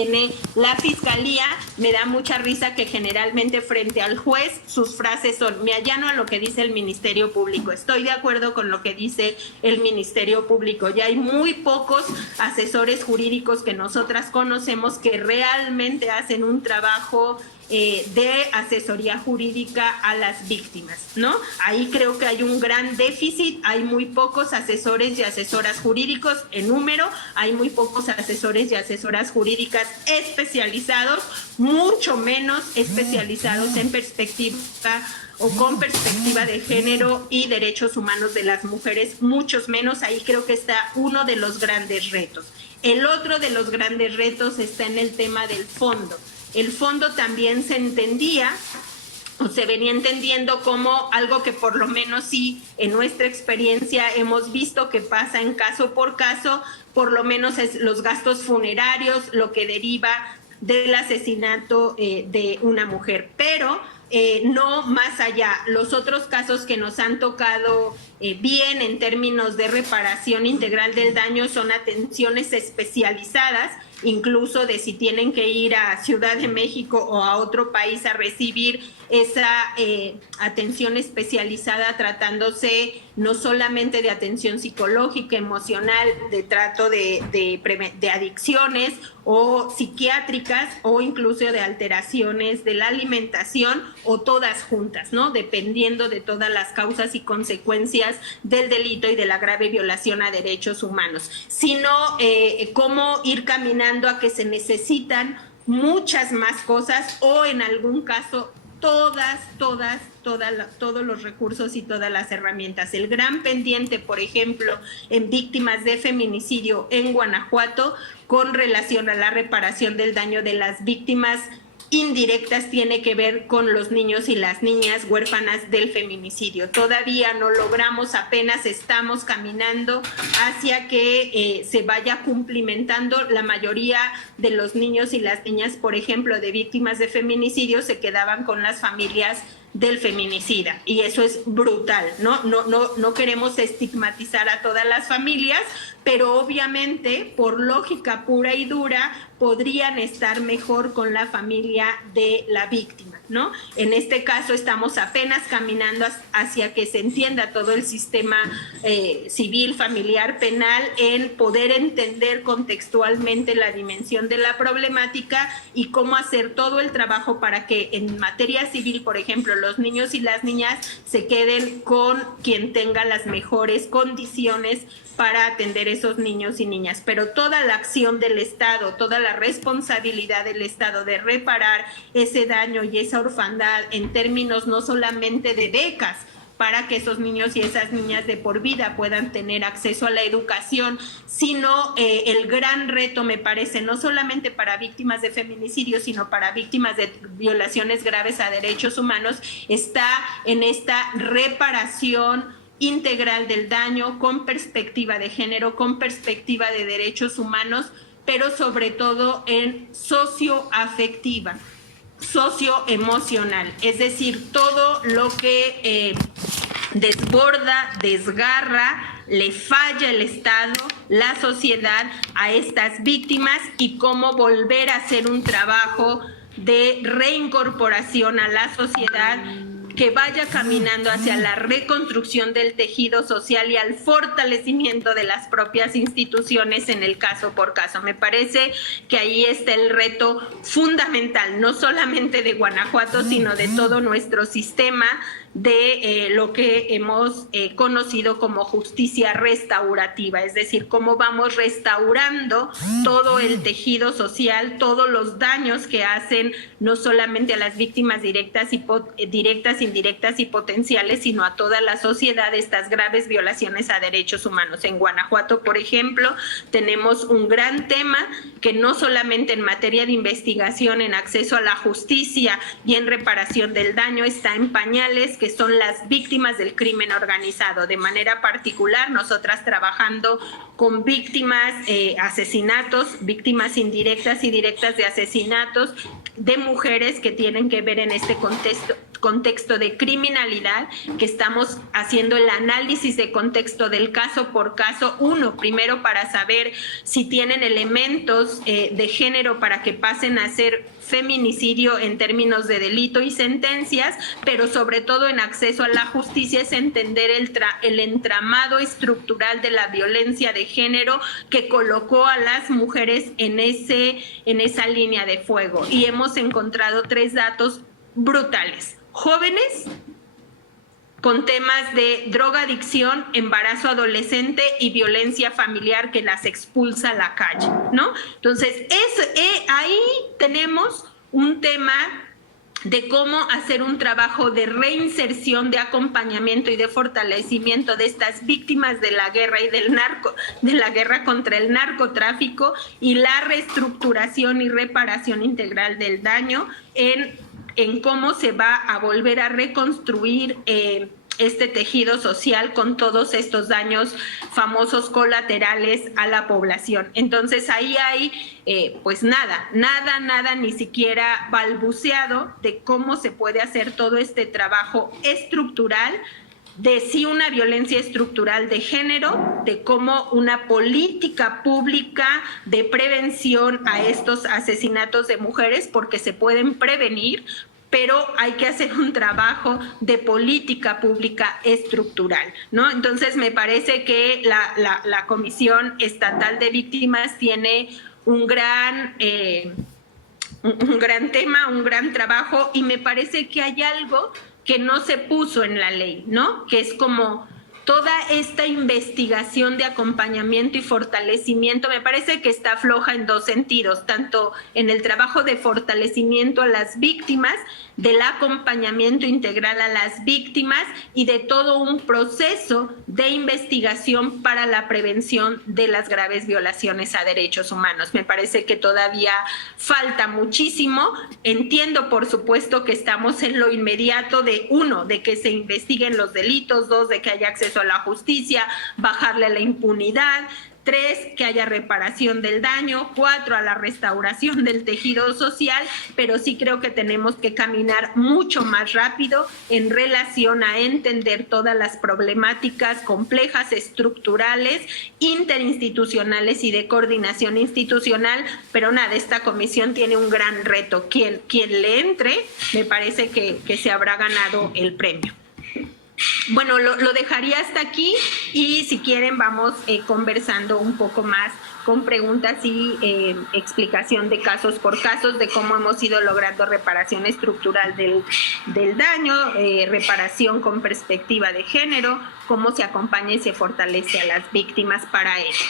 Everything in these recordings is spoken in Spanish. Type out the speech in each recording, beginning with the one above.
tiene la fiscalía. Me da mucha risa que generalmente frente al juez sus frases son: me allano a lo que dice el Ministerio Público. Estoy de acuerdo con lo que dice el Ministerio Público. Ya hay muy pocos asesores jurídicos que nosotras conocemos que realmente hacen un trabajo de asesoría jurídica a las víctimas, ¿no? Ahí creo que hay un gran déficit, hay muy pocos asesores y asesoras jurídicos en número, hay muy pocos asesores y asesoras jurídicas especializados, mucho menos especializados en perspectiva o con perspectiva de género y derechos humanos de las mujeres, muchos menos. Ahí creo que está uno de los grandes retos. El otro de los grandes retos está en el tema del fondo. El fondo también se entendía o se venía entendiendo como algo que por lo menos sí en nuestra experiencia hemos visto que pasa en caso por caso, por lo menos es los gastos funerarios, lo que deriva del asesinato de una mujer, pero no más allá. Los otros casos que nos han tocado bien en términos de reparación integral del daño son atenciones especializadas, incluso de si tienen que ir a Ciudad de México o a otro país a recibir esa atención especializada, tratándose no solamente de atención psicológica, emocional, de trato de adicciones o psiquiátricas o incluso de alteraciones de la alimentación o todas juntas, ¿no? Dependiendo de todas las causas y consecuencias del delito y de la grave violación a derechos humanos, sino cómo ir caminando a que se necesitan muchas más cosas o en algún caso todos los recursos y todas las herramientas. El gran pendiente, por ejemplo, en víctimas de feminicidio en Guanajuato, con relación a la reparación del daño de las víctimas indirectas, tiene que ver con los niños y las niñas huérfanas del feminicidio. Todavía no logramos, apenas estamos caminando hacia que se vaya cumplimentando. La mayoría de los niños y las niñas, por ejemplo, de víctimas de feminicidio, se quedaban con las familias del feminicida, y eso es brutal, ¿no? No queremos estigmatizar a todas las familias, pero obviamente por lógica pura y dura podrían estar mejor con la familia de la víctima, ¿no? En este caso estamos apenas caminando hacia que se entienda todo el sistema civil, familiar, penal, en poder entender contextualmente la dimensión de la problemática y cómo hacer todo el trabajo para que en materia civil, por ejemplo, los niños y las niñas se queden con quien tenga las mejores condiciones para atender esos niños y niñas. Pero toda la acción del Estado, toda la responsabilidad del Estado de reparar ese daño y esa orfandad en términos no solamente de becas, para que esos niños y esas niñas de por vida puedan tener acceso a la educación, sino el gran reto, me parece, no solamente para víctimas de feminicidio, sino para víctimas de violaciones graves a derechos humanos, está en esta reparación integral del daño con perspectiva de género, con perspectiva de derechos humanos, pero sobre todo en socioafectiva, socioemocional, es decir, todo lo que desborda, desgarra, le falla el Estado, la sociedad a estas víctimas, y cómo volver a hacer un trabajo de reincorporación a la sociedad que vaya caminando hacia la reconstrucción del tejido social y al fortalecimiento de las propias instituciones en el caso por caso. Me parece que ahí está el reto fundamental, no solamente de Guanajuato, sino de todo nuestro sistema de lo que hemos conocido como justicia restaurativa, es decir, cómo vamos restaurando todo el tejido social, todos los daños que hacen no solamente a las víctimas directas, indirectas y potenciales, sino a toda la sociedad, estas graves violaciones a derechos humanos. En Guanajuato, por ejemplo, tenemos un gran tema que no solamente en materia de investigación, en acceso a la justicia y en reparación del daño está en pañales, que son las víctimas del crimen organizado. De manera particular, nosotras trabajando con víctimas asesinatos, víctimas indirectas y directas de asesinatos de mujeres que tienen que ver en este contexto de criminalidad, que estamos haciendo el análisis de contexto del caso por caso, primero para saber si tienen elementos de género para que pasen a ser feminicidio en términos de delito y sentencias, pero sobre todo en acceso a la justicia es entender el entramado estructural de la violencia de género que colocó a las mujeres en esa línea de fuego. Y hemos encontrado 3 datos brutales. Jóvenes con temas de drogadicción, embarazo adolescente y violencia familiar que las expulsa a la calle, ¿no? Entonces, ahí tenemos un tema de cómo hacer un trabajo de reinserción, de acompañamiento y de fortalecimiento de estas víctimas de la guerra y de la guerra contra el narcotráfico, y la reestructuración y reparación integral del daño en cómo se va a volver a reconstruir este tejido social con todos estos daños famosos colaterales a la población. Entonces ahí hay pues nada, ni siquiera balbuceado de cómo se puede hacer todo este trabajo estructural, de sí una violencia estructural de género, de cómo una política pública de prevención a estos asesinatos de mujeres, porque se pueden prevenir, pero hay que hacer un trabajo de política pública estructural, ¿no? Entonces me parece que la Comisión Estatal de Víctimas tiene un gran tema, un gran trabajo, y me parece que hay algo que no se puso en la ley, ¿no? Que es como toda esta investigación de acompañamiento y fortalecimiento, me parece que está floja en 2 sentidos, tanto en el trabajo de fortalecimiento a las víctimas, del acompañamiento integral a las víctimas y de todo un proceso de investigación para la prevención de las graves violaciones a derechos humanos. Me parece que todavía falta muchísimo. Entiendo, por supuesto, que estamos en lo inmediato de, 1, de que se investiguen los delitos, 2, de que haya acceso a la justicia, bajarle a la impunidad, 3, que haya reparación del daño, 4, a la restauración del tejido social, pero sí creo que tenemos que caminar mucho más rápido en relación a entender todas las problemáticas complejas, estructurales, interinstitucionales y de coordinación institucional, pero nada, esta comisión tiene un gran reto. Quien le entre, me parece que se habrá ganado el premio. Bueno, lo dejaría hasta aquí, y si quieren vamos conversando un poco más con preguntas y explicación de casos por casos de cómo hemos ido logrando reparación estructural del daño, reparación con perspectiva de género, cómo se acompaña y se fortalece a las víctimas para ello.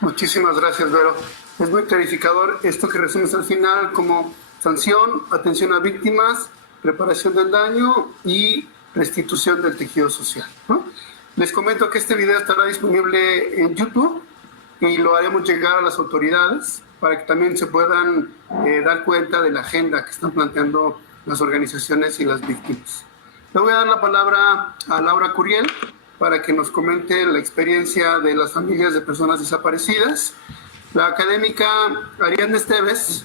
Muchísimas gracias, Vero. Es muy clarificador esto que resumes al final como sanción, atención a víctimas, reparación del daño y restitución del tejido social, ¿no? Les comento que este video estará disponible en YouTube y lo haremos llegar a las autoridades para que también se puedan dar cuenta de la agenda que están planteando las organizaciones y las víctimas. Le voy a dar la palabra a Laura Curiel para que nos comente la experiencia de las familias de personas desaparecidas. La académica Ariadna Esteves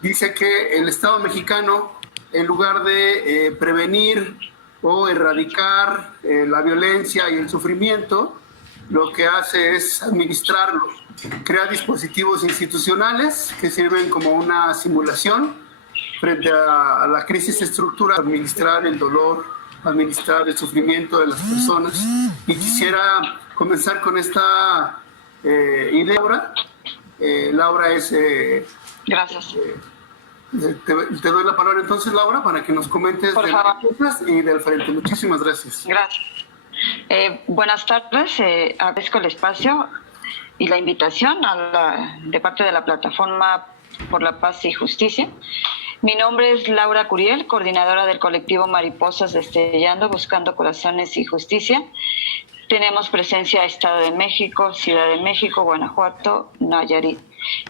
dice que el Estado mexicano, en lugar de prevenir o erradicar la violencia y el sufrimiento, lo que hace es administrarlo. Crea dispositivos institucionales que sirven como una simulación frente a la crisis estructural, administrar el dolor, administrar el sufrimiento de las personas. Y quisiera comenzar con esta idea. Laura es... Gracias. Te doy la palabra entonces, Laura, para que nos comentes de las y del frente. Muchísimas gracias. Gracias. Buenas tardes. Agradezco el espacio y la invitación de parte de la Plataforma por la Paz y Justicia. Mi nombre es Laura Curiel, coordinadora del colectivo Mariposas Destellando, Buscando Corazones y Justicia. Tenemos presencia en Estado de México, Ciudad de México, Guanajuato, Nayarit.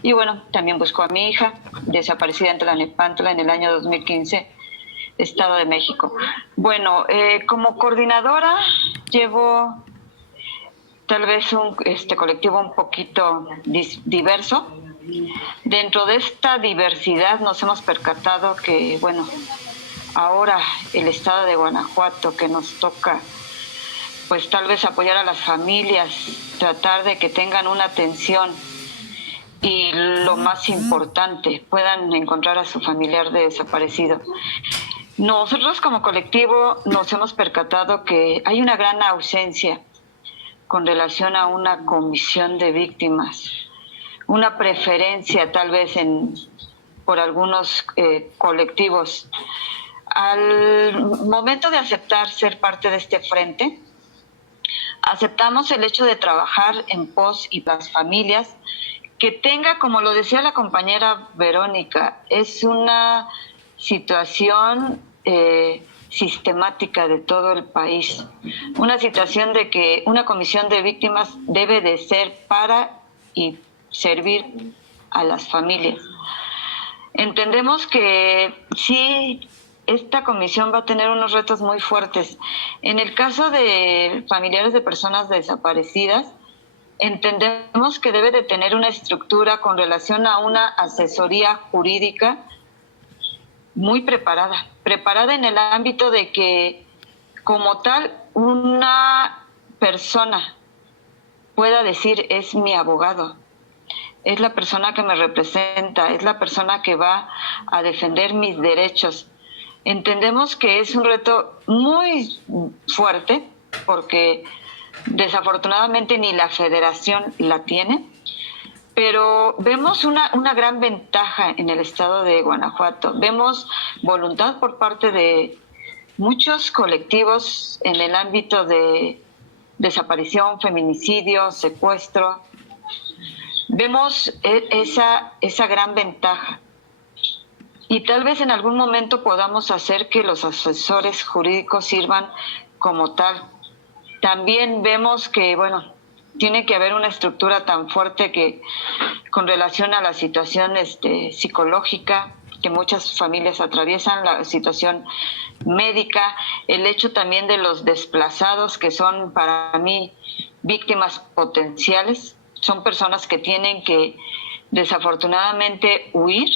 Y bueno, también busco a mi hija, desaparecida en Tlalnepantla en el año 2015, Estado de México. Bueno, como coordinadora llevo tal vez un colectivo un poquito diverso. Dentro de esta diversidad nos hemos percatado que, bueno, ahora el estado de Guanajuato, que nos toca pues tal vez apoyar a las familias, tratar de que tengan una atención y lo más importante, puedan encontrar a su familiar desaparecido. Nosotros como colectivo nos hemos percatado que hay una gran ausencia con relación a una comisión de víctimas, una preferencia tal vez por algunos colectivos. Al momento de aceptar ser parte de este frente, aceptamos el hecho de trabajar en pos y las familias, que tenga, como lo decía la compañera Verónica, es una situación sistemática de todo el país, una situación de que una comisión de víctimas debe de ser para y servir a las familias. Entendemos que sí, esta comisión va a tener unos retos muy fuertes. En el caso de familiares de personas desaparecidas, entendemos que debe de tener una estructura con relación a una asesoría jurídica muy preparada en el ámbito de que como tal una persona pueda decir es mi abogado, es la persona que me representa, es la persona que va a defender mis derechos. Entendemos que es un reto muy fuerte porque desafortunadamente ni la federación la tiene, pero vemos una gran ventaja en el estado de Guanajuato. Vemos voluntad por parte de muchos colectivos en el ámbito de desaparición, feminicidio, secuestro. Vemos esa gran ventaja. Y tal vez en algún momento podamos hacer que los asesores jurídicos sirvan como tal. También vemos que, tiene que haber una estructura tan fuerte que con relación a la situación psicológica que muchas familias atraviesan, la situación médica, el hecho también de los desplazados, que son para mí víctimas potenciales, son personas que tienen que desafortunadamente huir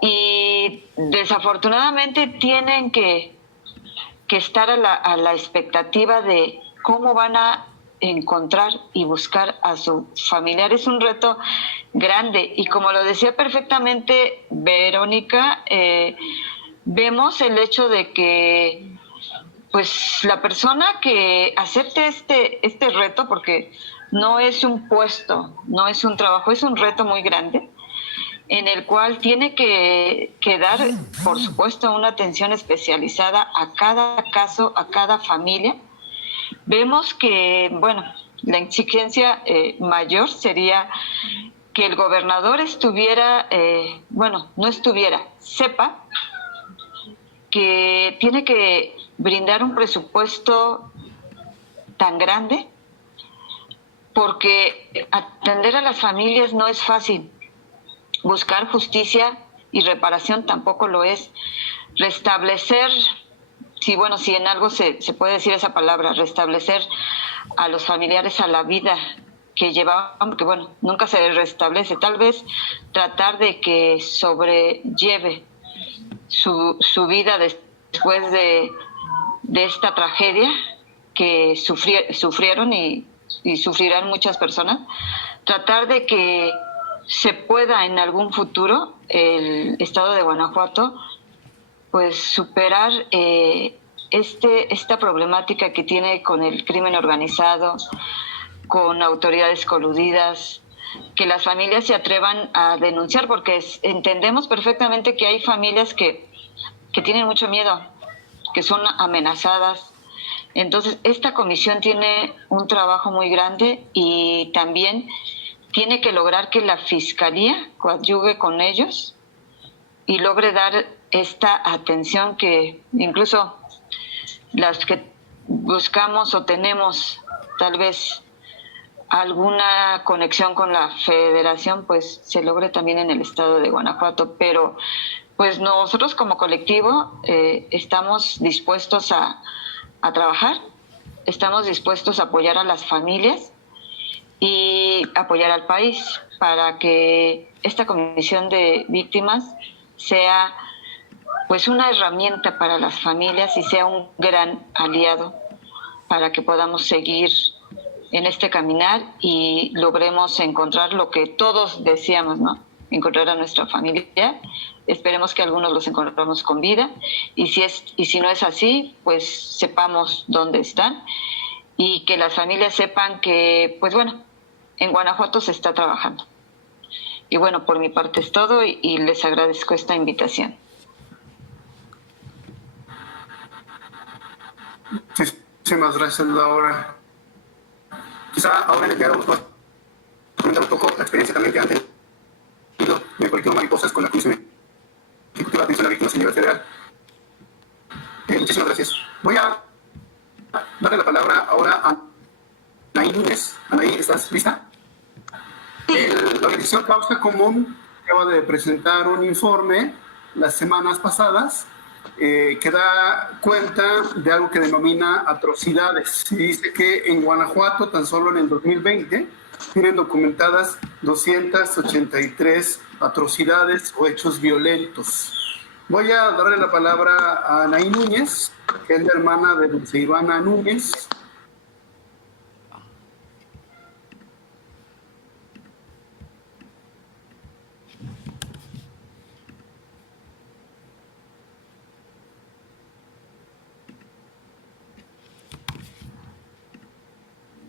y desafortunadamente tienen que estar a la expectativa de cómo van a encontrar y buscar a su familiar. Es un reto grande y como lo decía perfectamente Verónica, vemos el hecho de que pues la persona que acepte este reto, porque no es un puesto, no es un trabajo, es un reto muy grande, en el cual tiene que dar, por supuesto, una atención especializada a cada caso, a cada familia. Vemos que, la exigencia mayor sería que el gobernador sepa que tiene que brindar un presupuesto tan grande, porque atender a las familias no es fácil. Buscar justicia y reparación tampoco lo es. Restablecer, si en algo se puede decir esa palabra, restablecer a los familiares a la vida que llevaban, porque nunca se restablece. Tal vez tratar de que sobrelleve su vida después de esta tragedia que sufrieron y sufrirán muchas personas. Tratar de que se pueda en algún futuro el estado de Guanajuato pues superar esta problemática que tiene con el crimen organizado, con autoridades coludidas, que las familias se atrevan a denunciar, porque entendemos perfectamente que hay familias que tienen mucho miedo, que son amenazadas. Entonces esta comisión tiene un trabajo muy grande y también tiene que lograr que la Fiscalía coadyuve con ellos y logre dar esta atención que incluso las que buscamos o tenemos tal vez alguna conexión con la Federación, pues se logre también en el estado de Guanajuato. Pero pues nosotros como colectivo estamos dispuestos a trabajar, estamos dispuestos a apoyar a las familias y apoyar al país para que esta comisión de víctimas sea pues una herramienta para las familias y sea un gran aliado para que podamos seguir en este caminar y logremos encontrar lo que todos deseamos, ¿no? Encontrar a nuestra familia. Esperemos que algunos los encontremos con vida y si no es así, pues sepamos dónde están y que las familias sepan que, pues bueno, en Guanajuato se está trabajando. Y bueno, por mi parte es todo y les agradezco esta invitación. Muchísimas gracias, Laura. Quizá ahora en el diálogo pueda comentar un poco la experiencia también que han tenido en el colectivo Mariposas con la Comisión Ejecutiva de Atención a Víctimas a nivel federal. Muchísimas gracias. Voy a darle la palabra ahora a Anaí Núñez. Anaí, ¿estás lista? La organización Causa Común acaba de presentar un informe las semanas pasadas que da cuenta de algo que denomina atrocidades. Y dice que en Guanajuato, tan solo en el 2020, tienen documentadas 283 atrocidades o hechos violentos. Voy a darle la palabra a Anaí Núñez, que es la hermana de Dulce Ivana Núñez.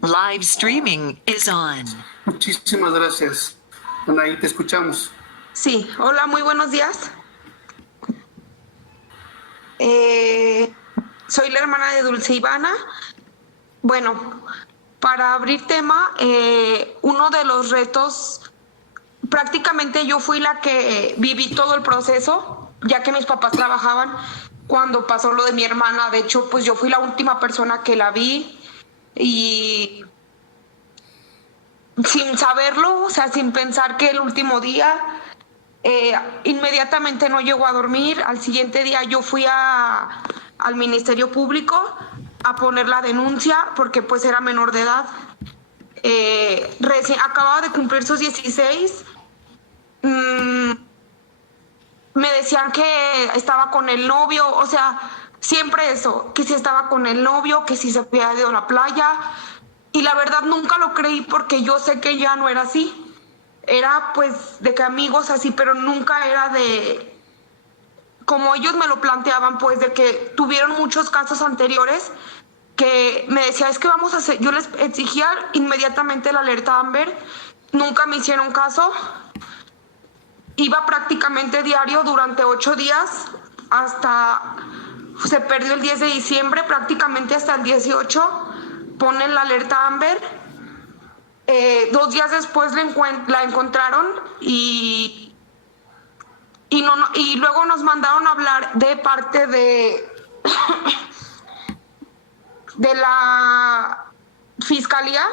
Live streaming is on. Muchísimas gracias. Anaí, te escuchamos. Sí, hola, muy buenos días. Soy la hermana de Dulce Ivana. Bueno, para abrir tema, uno de los retos, prácticamente yo fui la que viví todo el proceso, ya que mis papás trabajaban cuando pasó lo de mi hermana. De hecho, pues yo fui la última persona que la vi. Y sin saberlo, o sea, sin pensar que el último día, inmediatamente no llegó a dormir. Al siguiente día yo fui al Ministerio Público a poner la denuncia porque pues era menor de edad. Recién acababa de cumplir sus 16. Me decían que estaba con el novio, o sea, siempre eso, que si estaba con el novio, que si se había ido a la playa. Y la verdad nunca lo creí porque yo sé que ya no era así. Era pues de que amigos así, pero nunca era de... Como ellos me lo planteaban, pues de que tuvieron muchos casos anteriores que me decía, es que vamos a hacer... Yo les exigía inmediatamente la alerta Amber. Nunca me hicieron caso. Iba prácticamente diario durante 8 días hasta... Se perdió el 10 de diciembre, prácticamente hasta el 18, ponen la alerta Amber. 2 días después la encontraron y luego nos mandaron a hablar de parte de la fiscalía.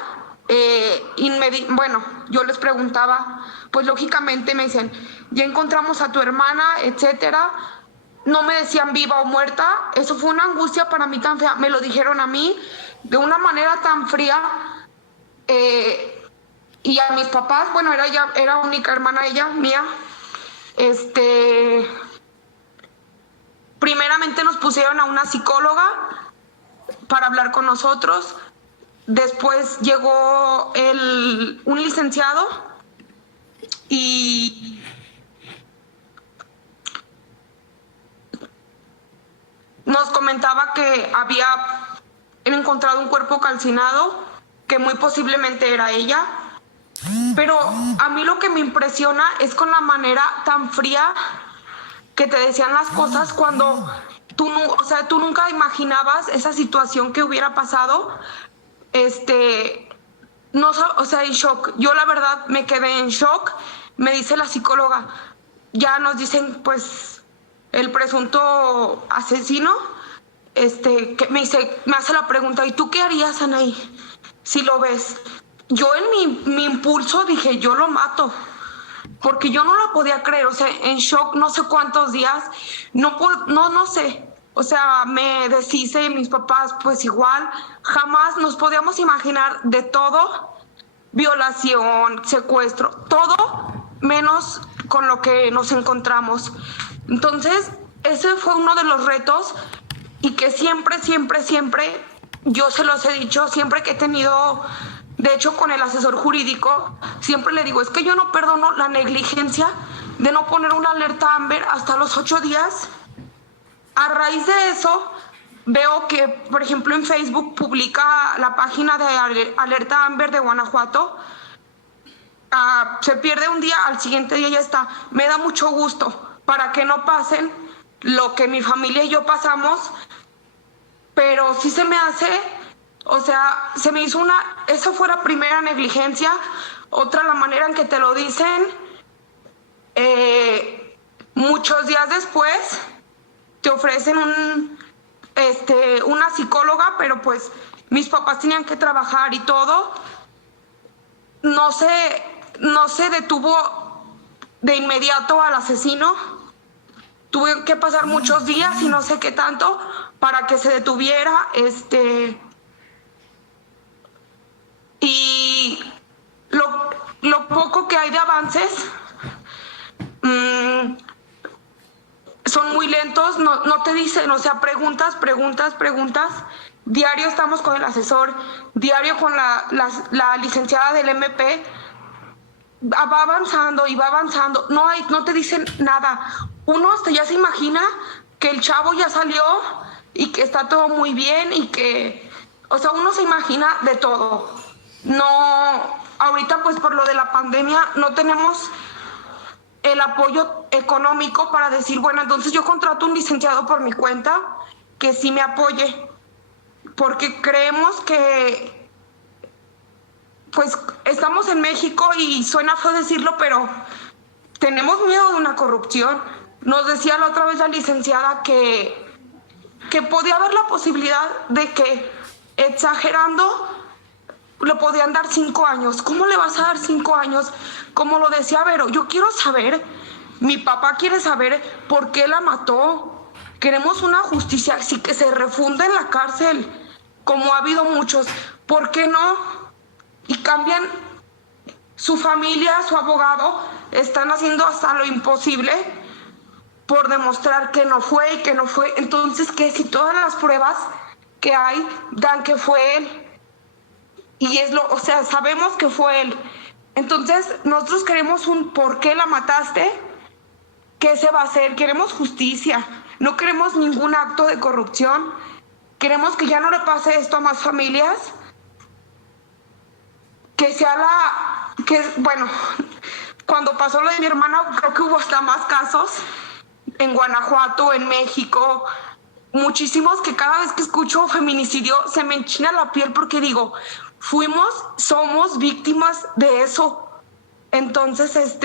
Bueno, yo les preguntaba, pues lógicamente me dicen, ya encontramos a tu hermana, etcétera. No me decían viva o muerta. Eso fue una angustia para mí tan fea. Me lo dijeron a mí de una manera tan fría. Y a mis papás, bueno, era única hermana ella, mía. Primeramente nos pusieron a una psicóloga para hablar con nosotros. Después llegó un licenciado y nos comentaba que había encontrado un cuerpo calcinado, que muy posiblemente era ella. Pero a mí lo que me impresiona es con la manera tan fría que te decían las cosas cuando tú nunca imaginabas esa situación que hubiera pasado. No, o sea, en shock. Yo la verdad me quedé en shock. Me dice la psicóloga, ya nos dicen pues el presunto asesino, que me hace la pregunta, ¿y tú qué harías, Anaí, si lo ves? Yo en mi impulso dije, yo lo mato, porque yo no lo podía creer, o sea, en shock no sé cuántos días, no sé, o sea, me deshice, mis papás pues igual, jamás nos podíamos imaginar de todo, violación, secuestro, todo menos con lo que nos encontramos. Entonces, ese fue uno de los retos y que siempre, siempre, siempre, yo se los he dicho, siempre que he tenido, de hecho con el asesor jurídico, siempre le digo, es que yo no perdono la negligencia de no poner una alerta Amber hasta los 8 días. A raíz de eso, veo que, por ejemplo, en Facebook publica la página de Alerta Amber de Guanajuato. Se pierde un día, al siguiente día ya está. Me da mucho gusto para que no pasen lo que mi familia y yo pasamos, pero sí se me hace, o sea, se me hizo esa fue la primera negligencia. Otra, la manera en que te lo dicen, muchos días después te ofrecen una psicóloga, pero pues mis papás tenían que trabajar y todo. No se detuvo de inmediato al asesino. Tuve que pasar muchos días y no sé qué tanto para que se detuviera. Y lo poco que hay de avances son muy lentos, no te dicen, o sea, preguntas. Diario estamos con el asesor, diario con la licenciada del MP. Va avanzando y va avanzando. No te dicen nada. Uno hasta ya se imagina que el chavo ya salió y que está todo muy bien y que, o sea, uno se imagina de todo. No, ahorita pues por lo de la pandemia no tenemos el apoyo económico para decir, bueno, entonces yo contrato un licenciado por mi cuenta que sí me apoye, porque creemos que pues estamos en México y suena feo decirlo, pero tenemos miedo de una corrupción. Nos decía la otra vez la licenciada que podía haber la posibilidad de que, exagerando, le podían dar 5 años. ¿Cómo le vas a dar 5 años? Como lo decía Vero, yo quiero saber, mi papá quiere saber por qué la mató. Queremos una justicia así que se refunda en la cárcel, como ha habido muchos. ¿Por qué no? Y cambian su familia, su abogado, están haciendo hasta lo imposible por demostrar que no fue y que no fue. Entonces, ¿qué si todas las pruebas que hay dan que fue él? Y o sea, sabemos que fue él. Entonces, nosotros queremos un ¿por qué la mataste? ¿Qué se va a hacer? Queremos justicia. No queremos ningún acto de corrupción. Queremos que ya no le pase esto a más familias. Que sea bueno, cuando pasó lo de mi hermana, creo que hubo hasta más casos en Guanajuato, en México, muchísimos, que cada vez que escucho feminicidio se me enchina la piel porque digo, somos víctimas de eso. Entonces,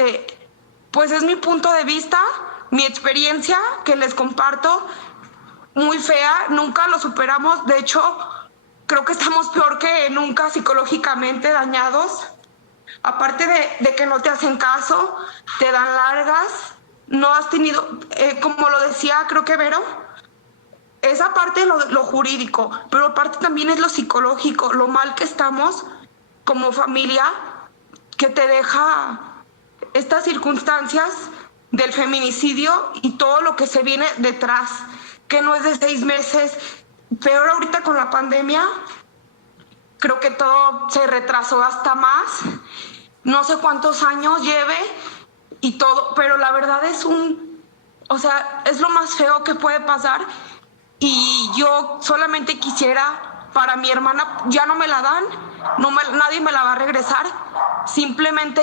pues es mi punto de vista, mi experiencia que les comparto, muy fea, nunca lo superamos, de hecho, creo que estamos peor que nunca psicológicamente dañados. Aparte de que no te hacen caso, te dan largas, no has tenido, como lo decía, creo que Vero, esa parte lo jurídico, pero aparte también es lo psicológico, lo mal que estamos como familia, que te deja estas circunstancias del feminicidio y todo lo que se viene detrás, que no es de 6 meses, peor ahorita con la pandemia, creo que todo se retrasó hasta más, no sé cuántos años lleve y todo, pero la verdad es es lo más feo que puede pasar y yo solamente quisiera, para mi hermana ya no me la dan, nadie me la va a regresar, simplemente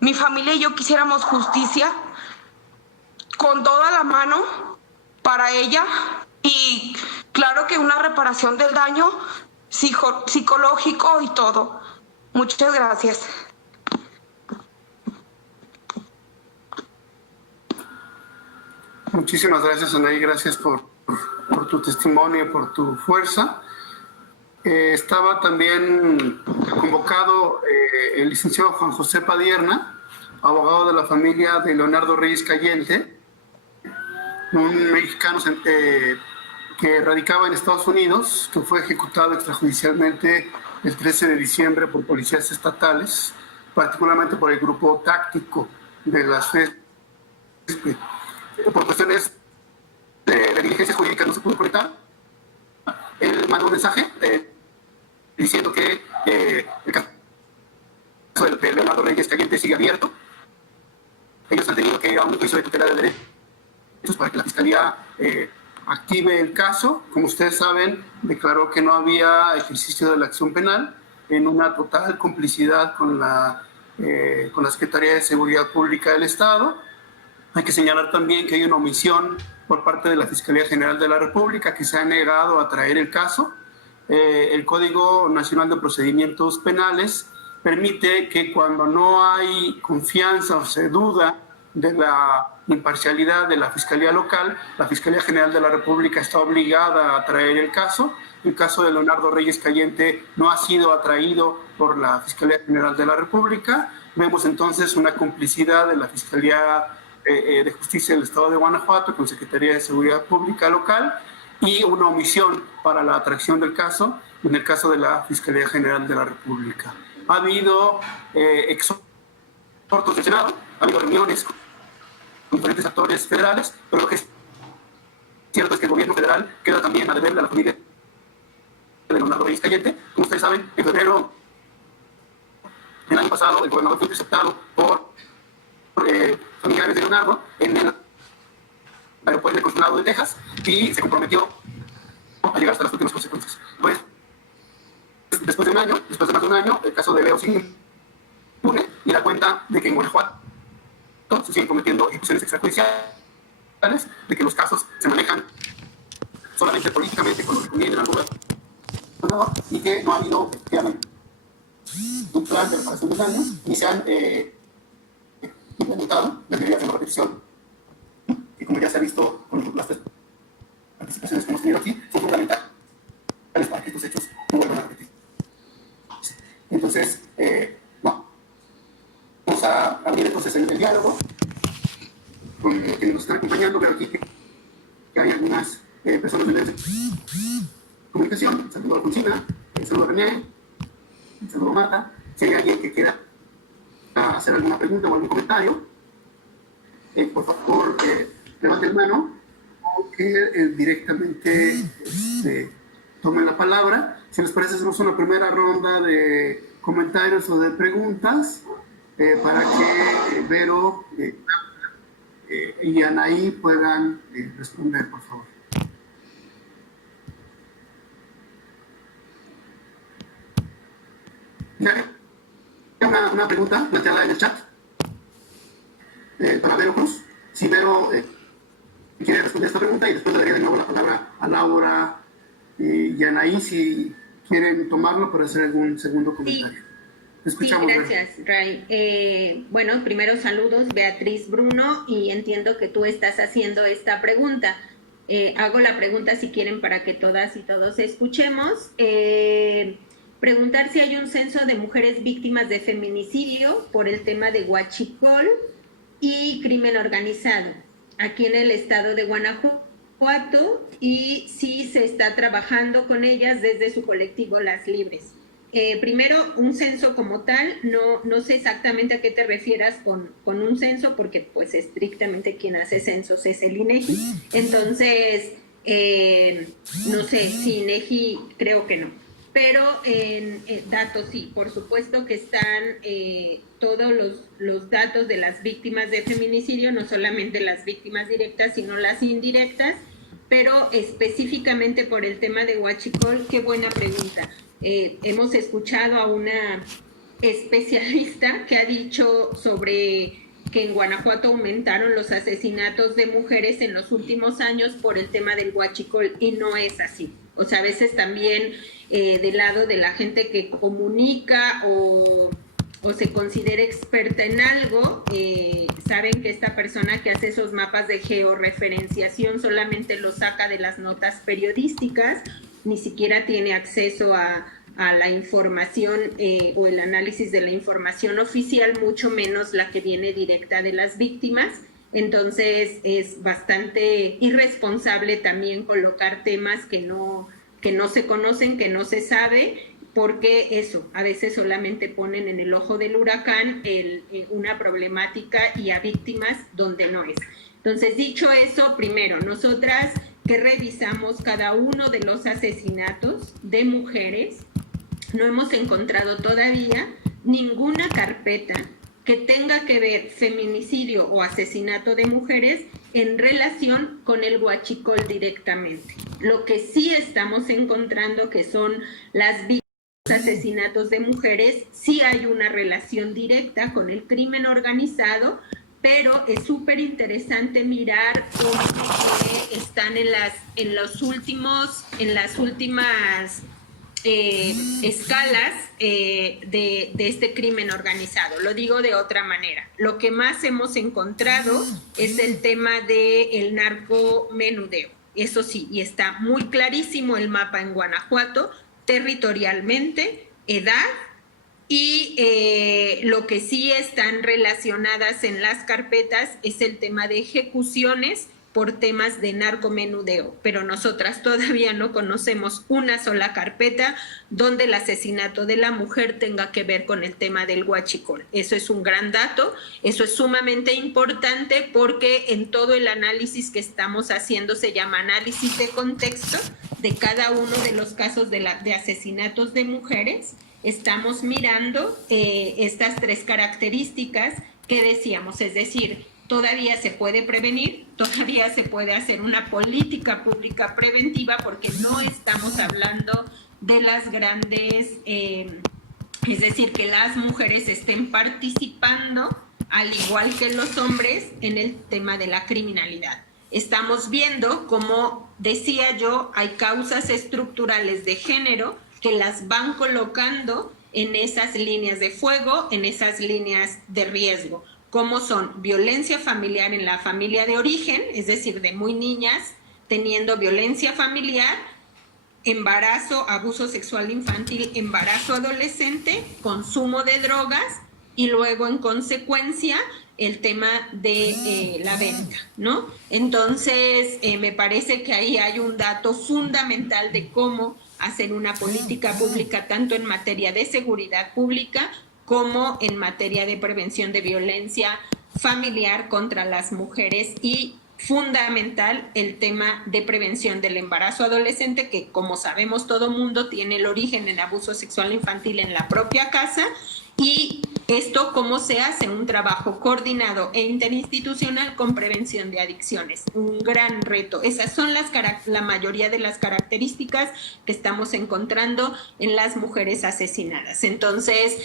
mi familia y yo quisiéramos justicia con toda la mano para ella y claro que una reparación del daño psicológico y todo. Muchas gracias. Muchísimas gracias, Anaí, gracias por tu testimonio, por tu fuerza. Estaba también convocado el licenciado Juan José Padierna, abogado de la familia de Leonardo Reyes Cayente, un mexicano que radicaba en Estados Unidos, que fue ejecutado extrajudicialmente el 13 de diciembre por policías estatales, particularmente por el grupo táctico de las FES, por cuestiones la diligencia jurídica no se pudo conectar. Él mandó un mensaje diciendo que el caso de Leonardo Reyes Cayente sigue abierto. Ellos han tenido que ir a un juicio de tutela de derechos para que la Fiscalía active el caso. Como ustedes saben, declaró que no había ejercicio de la acción penal en una total complicidad con la Secretaría de Seguridad Pública del Estado. Hay que señalar también que hay una omisión por parte de la Fiscalía General de la República, que se ha negado a traer el caso. El Código Nacional de Procedimientos Penales permite que cuando no hay confianza o se duda de la imparcialidad de la Fiscalía local, la Fiscalía General de la República está obligada a traer el caso. El caso de Leonardo Reyes Cayente no ha sido atraído por la Fiscalía General de la República. Vemos entonces una complicidad de la Fiscalía de Justicia del Estado de Guanajuato con Secretaría de Seguridad Pública local y una omisión para la atracción del caso en el caso de la Fiscalía General de la República. Ha habido exhortos del Senado, ha habido reuniones con diferentes actores federales, pero lo que es cierto es que el gobierno federal queda también a deberle a la familia de Leonardo Reyes Cayente. Como ustedes saben, en febrero del año pasado el gobernador fue interceptado por familiares de Leonardo en el aeropuerto del Consulado de Texas y se comprometió a llegar hasta las últimas consecuencias. Pues, después de más de un año, el caso de Leo sigue impune y da cuenta de que en Guanajuato se siguen cometiendo ejecuciones extrajudiciales, de que los casos se manejan solamente políticamente con lo que conviene al gobernador y que no ha habido un plan de reparación del daño ni se han implementado las medidas de no repetición, que como ya se ha visto con las participaciones que hemos tenido aquí, son fundamentales para que estos hechos no vuelvan a repetir. Entonces, vamos a abrir entonces el diálogo con quienes nos están acompañando. Veo aquí que hay algunas personas de medios de comunicación. Un saludo a Alfonsina, un saludo a René, un saludo a Mata. Si hay alguien que quiera hacer alguna pregunta o algún comentario, por favor, levanten mano o que directamente tomen la palabra. Si les parece, hacemos una primera ronda de comentarios o de preguntas para que Vero y Anaí puedan responder, por favor. Una pregunta planteada en el chat para Vero Cruz. Si Vero quiere responder esta pregunta, y después le daría de nuevo la palabra a Laura y Anaí si quieren tomarlo para hacer algún segundo comentario. Sí, gracias, Ray. Bueno, primero saludos, Beatriz Bruno, y entiendo que tú estás haciendo esta pregunta. Hago la pregunta si quieren para que todas y todos escuchemos. Preguntar si hay un censo de mujeres víctimas de feminicidio por el tema de huachicol y crimen organizado aquí en el estado de Guanajuato y si se está trabajando con ellas desde su colectivo Las Libres. Primero, un censo como tal, no sé exactamente a qué te refieras con un censo, porque pues estrictamente quien hace censos es el INEGI. Entonces, no sé, si INEGI creo que no. Pero en datos sí, por supuesto que están todos los datos de las víctimas de feminicidio, no solamente las víctimas directas, sino las indirectas, pero específicamente por el tema de huachicol, qué buena pregunta. Hemos escuchado a una especialista que ha dicho sobre que en Guanajuato aumentaron los asesinatos de mujeres en los últimos años por el tema del huachicol, y no es así. O sea, a veces también del lado de la gente que comunica o se considera experta en algo, saben que esta persona que hace esos mapas de georreferenciación solamente los saca de las notas periodísticas, ni siquiera tiene acceso a la información o el análisis de la información oficial, mucho menos la que viene directa de las víctimas. Entonces es bastante irresponsable también colocar temas que no se conocen, que no se sabe, porque eso, a veces solamente ponen en el ojo del huracán una problemática y a víctimas donde no es. Entonces, dicho eso, primero, nosotras que revisamos cada uno de los asesinatos de mujeres, no hemos encontrado todavía ninguna carpeta que tenga que ver feminicidio o asesinato de mujeres en relación con el huachicol directamente. Lo que sí estamos encontrando que son las víctimas de asesinatos de mujeres, sí hay una relación directa con el crimen organizado, pero es súper interesante mirar cómo están en las últimas escalas de este crimen organizado. Lo digo de otra manera. Lo que más hemos encontrado es el tema del narcomenudeo. Eso sí, y está muy clarísimo el mapa en Guanajuato, territorialmente, edad, y lo que sí están relacionadas en las carpetas es el tema de ejecuciones por temas de narcomenudeo, pero nosotras todavía no conocemos una sola carpeta donde el asesinato de la mujer tenga que ver con el tema del huachicol. Eso es un gran dato, eso es sumamente importante porque en todo el análisis que estamos haciendo se llama análisis de contexto de cada uno de los casos de asesinatos de mujeres. Estamos mirando estas tres características que decíamos, es decir, todavía se puede prevenir, todavía se puede hacer una política pública preventiva porque no estamos hablando de las grandes, es decir, que las mujeres estén participando al igual que los hombres en el tema de la criminalidad. Estamos viendo, como decía yo, hay causas estructurales de género que las van colocando en esas líneas de fuego, en esas líneas de riesgo, como son violencia familiar en la familia de origen, es decir, de muy niñas, teniendo violencia familiar, embarazo, abuso sexual infantil, embarazo adolescente, consumo de drogas y luego en consecuencia el tema de la venta, ¿no? Entonces, me parece que ahí hay un dato fundamental de cómo hacer una política pública tanto en materia de seguridad pública como en materia de prevención de violencia familiar contra las mujeres y fundamental el tema de prevención del embarazo adolescente, que como sabemos todo mundo tiene el origen en abuso sexual infantil en la propia casa, y esto cómo se hace un trabajo coordinado e interinstitucional con prevención de adicciones, un gran reto. Esas son la mayoría de las características que estamos encontrando en las mujeres asesinadas. Entonces,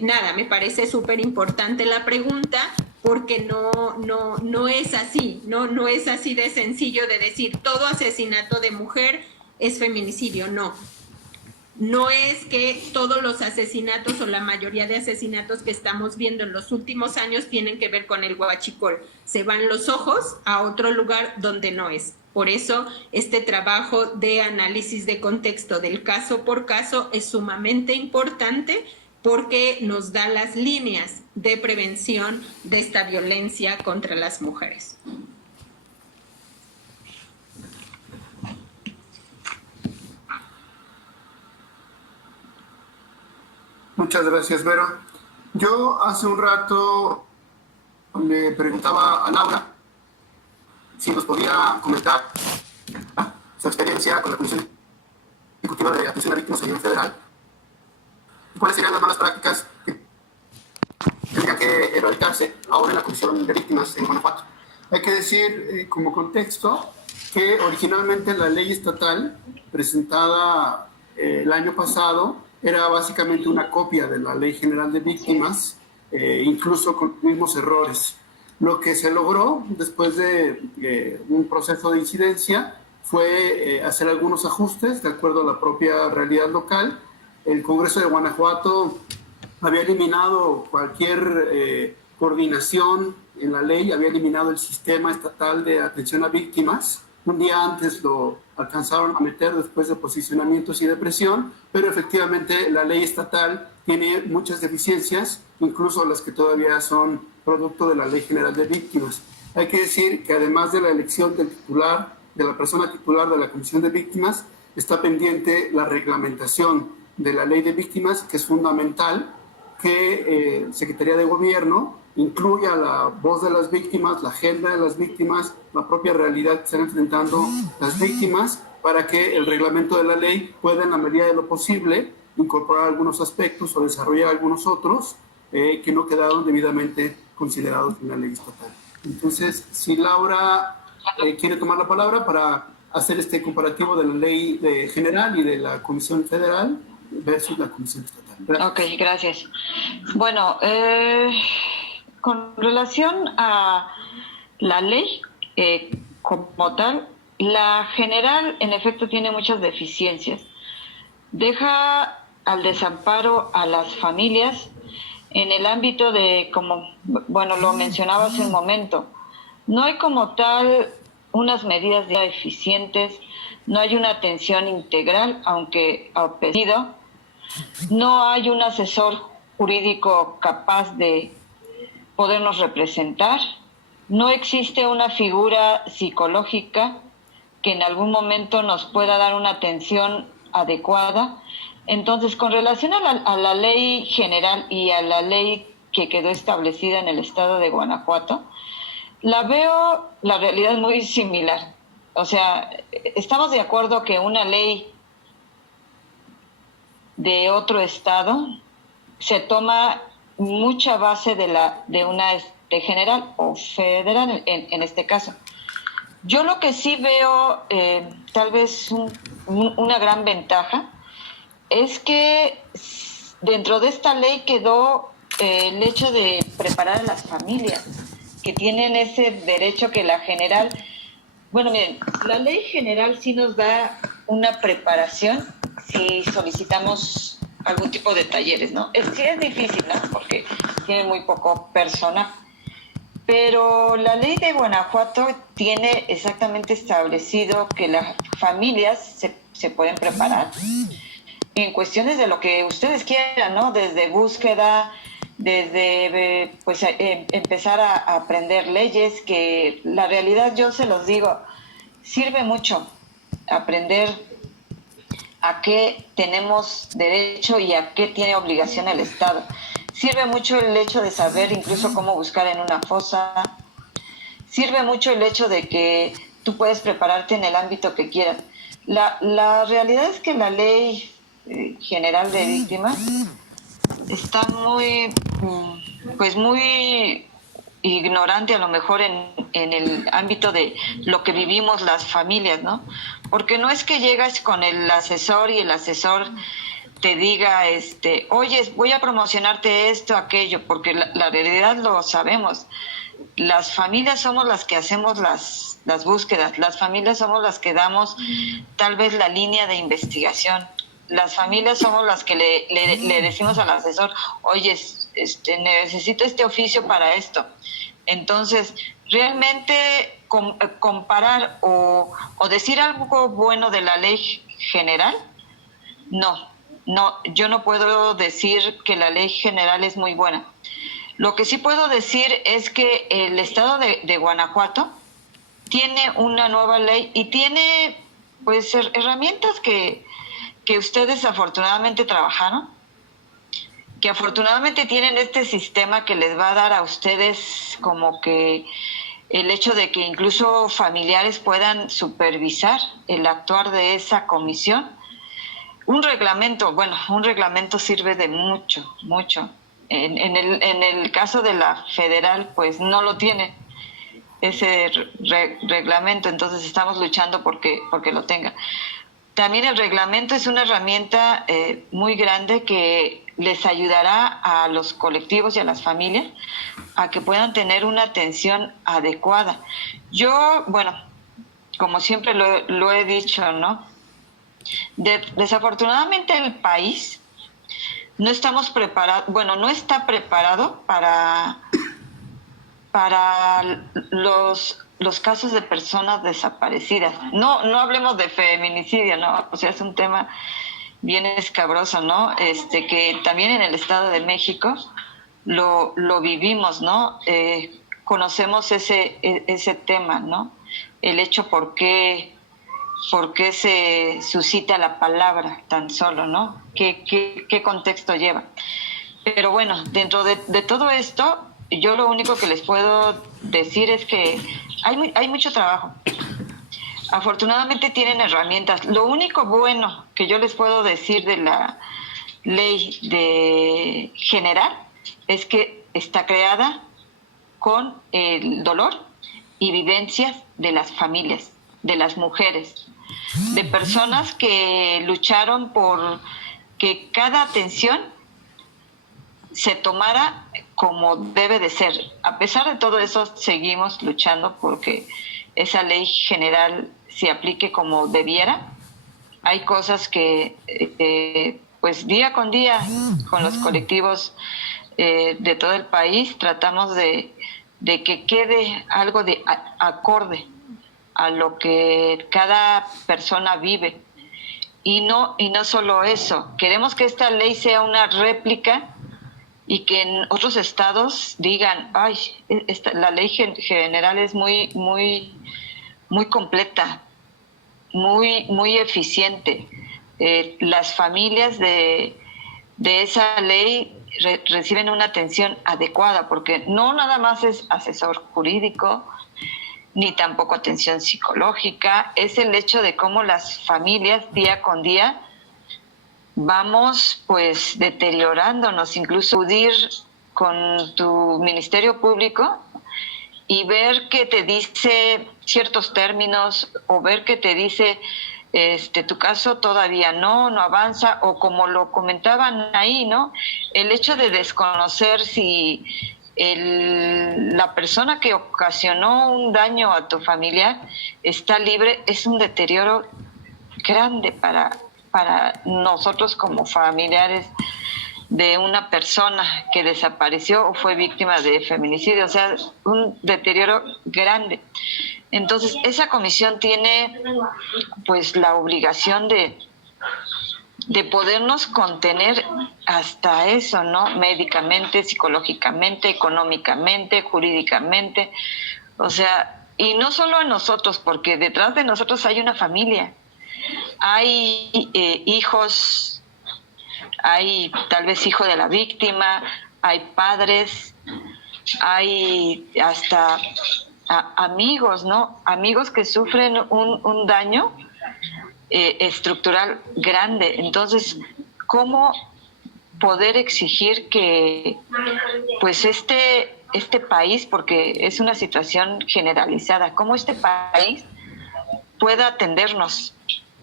nada, me parece súper importante la pregunta porque no es así, no es así de sencillo de decir todo asesinato de mujer es feminicidio, no. No es que todos los asesinatos o la mayoría de asesinatos que estamos viendo en los últimos años tienen que ver con el huachicol. Se van los ojos a otro lugar donde no es. Por eso este trabajo de análisis de contexto del caso por caso es sumamente importante porque nos da las líneas de prevención de esta violencia contra las mujeres. Muchas gracias, Vero. Yo hace un rato le preguntaba a Laura si nos podía comentar su experiencia con la Comisión Ejecutiva de Atención a Víctimas a nivel federal y cuáles serían las malas prácticas que tendrían que erradicarse ahora en la Comisión de Víctimas en Guanajuato. Hay que decir, como contexto, que originalmente la ley estatal presentada el año pasado era básicamente una copia de la Ley General de Víctimas, incluso con los mismos errores. Lo que se logró después de un proceso de incidencia fue hacer algunos ajustes de acuerdo a la propia realidad local. El Congreso de Guanajuato había eliminado cualquier coordinación en la ley, había eliminado el sistema estatal de atención a víctimas. Un día antes lo alcanzaron a meter después de posicionamientos y de presión, pero efectivamente la ley estatal tiene muchas deficiencias, incluso las que todavía son producto de la Ley General de Víctimas. Hay que decir que además de la elección del titular, de la persona titular de la Comisión de Víctimas, está pendiente la reglamentación de la Ley de Víctimas, que es fundamental que Secretaría de Gobierno incluya la voz de las víctimas, la agenda de las víctimas, la propia realidad que están enfrentando las víctimas, para que el reglamento de la ley pueda, en la medida de lo posible, incorporar algunos aspectos o desarrollar algunos otros que no quedaron debidamente considerados en la ley estatal. Entonces, si Laura quiere tomar la palabra para hacer este comparativo de la ley general y de la Comisión Federal versus la Comisión Estatal. Gracias. Ok, gracias. Bueno, con relación a la ley como tal, la general en efecto tiene muchas deficiencias. Deja al desamparo a las familias en el ámbito de, como, bueno, lo mencionaba hace un momento, no hay como tal unas medidas ya eficientes, no hay una atención integral, aunque a pedido, no hay un asesor jurídico capaz de podernos representar, no existe una figura psicológica que en algún momento nos pueda dar una atención adecuada. Entonces, con relación a la ley general y a la ley que quedó establecida en el estado de Guanajuato, la veo, la realidad es muy similar. O sea, estamos de acuerdo que una ley de otro estado se toma mucha base de una general o federal en este caso. Yo lo que sí veo, tal vez una gran ventaja, es que dentro de esta ley quedó el hecho de preparar a las familias que tienen ese derecho que la general. Bueno, miren, la ley general sí nos da una preparación si solicitamos algún tipo de talleres, ¿no? Sí es difícil, ¿no? Porque tiene muy poco personal. Pero la ley de Guanajuato tiene exactamente establecido que las familias se pueden preparar en cuestiones de lo que ustedes quieran, ¿no? Desde búsqueda, desde pues empezar a aprender leyes, que la realidad, yo se los digo, sirve mucho aprender a qué tenemos derecho y a qué tiene obligación el Estado. Sirve mucho el hecho de saber incluso cómo buscar en una fosa. Sirve mucho el hecho de que tú puedes prepararte en el ámbito que quieras. La realidad es que la ley general de víctimas está muy ignorante a lo mejor en el ámbito de lo que vivimos las familias, ¿no? Porque no es que llegas con el asesor y el asesor te diga, oye, voy a promocionarte esto, aquello, porque la realidad lo sabemos. Las familias somos las que hacemos las búsquedas, las familias somos las que damos tal vez la línea de investigación. Las familias somos las que le decimos al asesor, oye, necesito este oficio para esto. Entonces, realmente comparar o decir algo bueno de la ley general, no, yo no puedo decir que la ley general es muy buena. Lo que sí puedo decir es que el estado de Guanajuato tiene una nueva ley y tiene pues herramientas que ustedes afortunadamente trabajaron, que afortunadamente tienen este sistema que les va a dar a ustedes como que el hecho de que incluso familiares puedan supervisar el actuar de esa comisión. Un reglamento sirve de mucho. En el caso de la federal, pues no lo tiene ese reglamento, entonces estamos luchando porque lo tenga. También el reglamento es una herramienta muy grande que les ayudará a los colectivos y a las familias a que puedan tener una atención adecuada. Yo, bueno, como siempre lo he dicho, ¿no? Desafortunadamente el país no estamos preparados, bueno, no está preparado para los casos de personas desaparecidas. No hablemos de feminicidio, ¿no? O sea, es un tema bien escabroso, ¿no? Que también en el Estado de México lo vivimos, ¿no? Conocemos ese tema, ¿no? El hecho por qué se suscita la palabra tan solo, ¿no? ¿Qué contexto lleva? Pero bueno, dentro de todo esto, yo lo único que les puedo decir es que hay mucho trabajo. Afortunadamente tienen herramientas. Lo único bueno que yo les puedo decir de la ley general es que está creada con el dolor y vivencias de las familias, de las mujeres, de personas que lucharon por que cada atención se tomara como debe de ser. A pesar de todo eso, seguimos luchando porque esa ley general se aplique como debiera. Hay cosas que, pues día con día, con los colectivos de todo el país, tratamos de que quede algo de acorde a lo que cada persona vive. Y no solo eso, queremos que esta ley sea una réplica y que en otros estados digan, ay, la ley general es muy completa, muy eficiente. Las familias de esa ley reciben una atención adecuada, porque no nada más es asesor jurídico, ni tampoco atención psicológica, es el hecho de cómo las familias día con día vamos pues deteriorándonos, incluso acudir con tu ministerio público y ver que te dice ciertos términos o ver que te dice tu caso todavía no avanza, o como lo comentaban ahí, ¿no? El hecho de desconocer si la persona que ocasionó un daño a tu familiar está libre es un deterioro grande para nosotros como familiares de una persona que desapareció o fue víctima de feminicidio, o sea, un deterioro grande. Entonces, esa comisión tiene pues la obligación de podernos contener hasta eso, ¿no? Médicamente, psicológicamente, económicamente, jurídicamente, o sea, y no solo a nosotros, porque detrás de nosotros hay una familia, hay hijos, hay tal vez hijo de la víctima, hay padres, hay hasta amigos, ¿no? Amigos que sufren un daño estructural grande. Entonces, ¿cómo poder exigir que pues este país, porque es una situación generalizada, cómo este país pueda atendernos?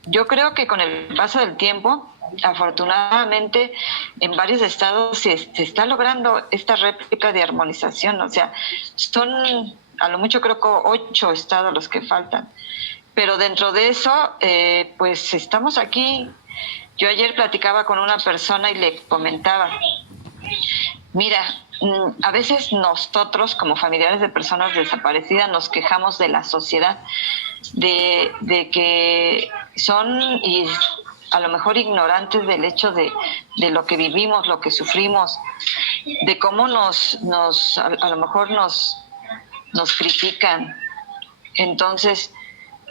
Yo creo que con el paso del tiempo, afortunadamente, en varios estados se está logrando esta réplica de armonización. O sea, son a lo mucho creo que 8 estados los que faltan. Pero dentro de eso, pues estamos aquí. Yo ayer platicaba con una persona y le comentaba, mira, a veces nosotros como familiares de personas desaparecidas nos quejamos de la sociedad, de que son y a lo mejor ignorantes del hecho de lo que vivimos, lo que sufrimos, de cómo a lo mejor nos critican. Entonces,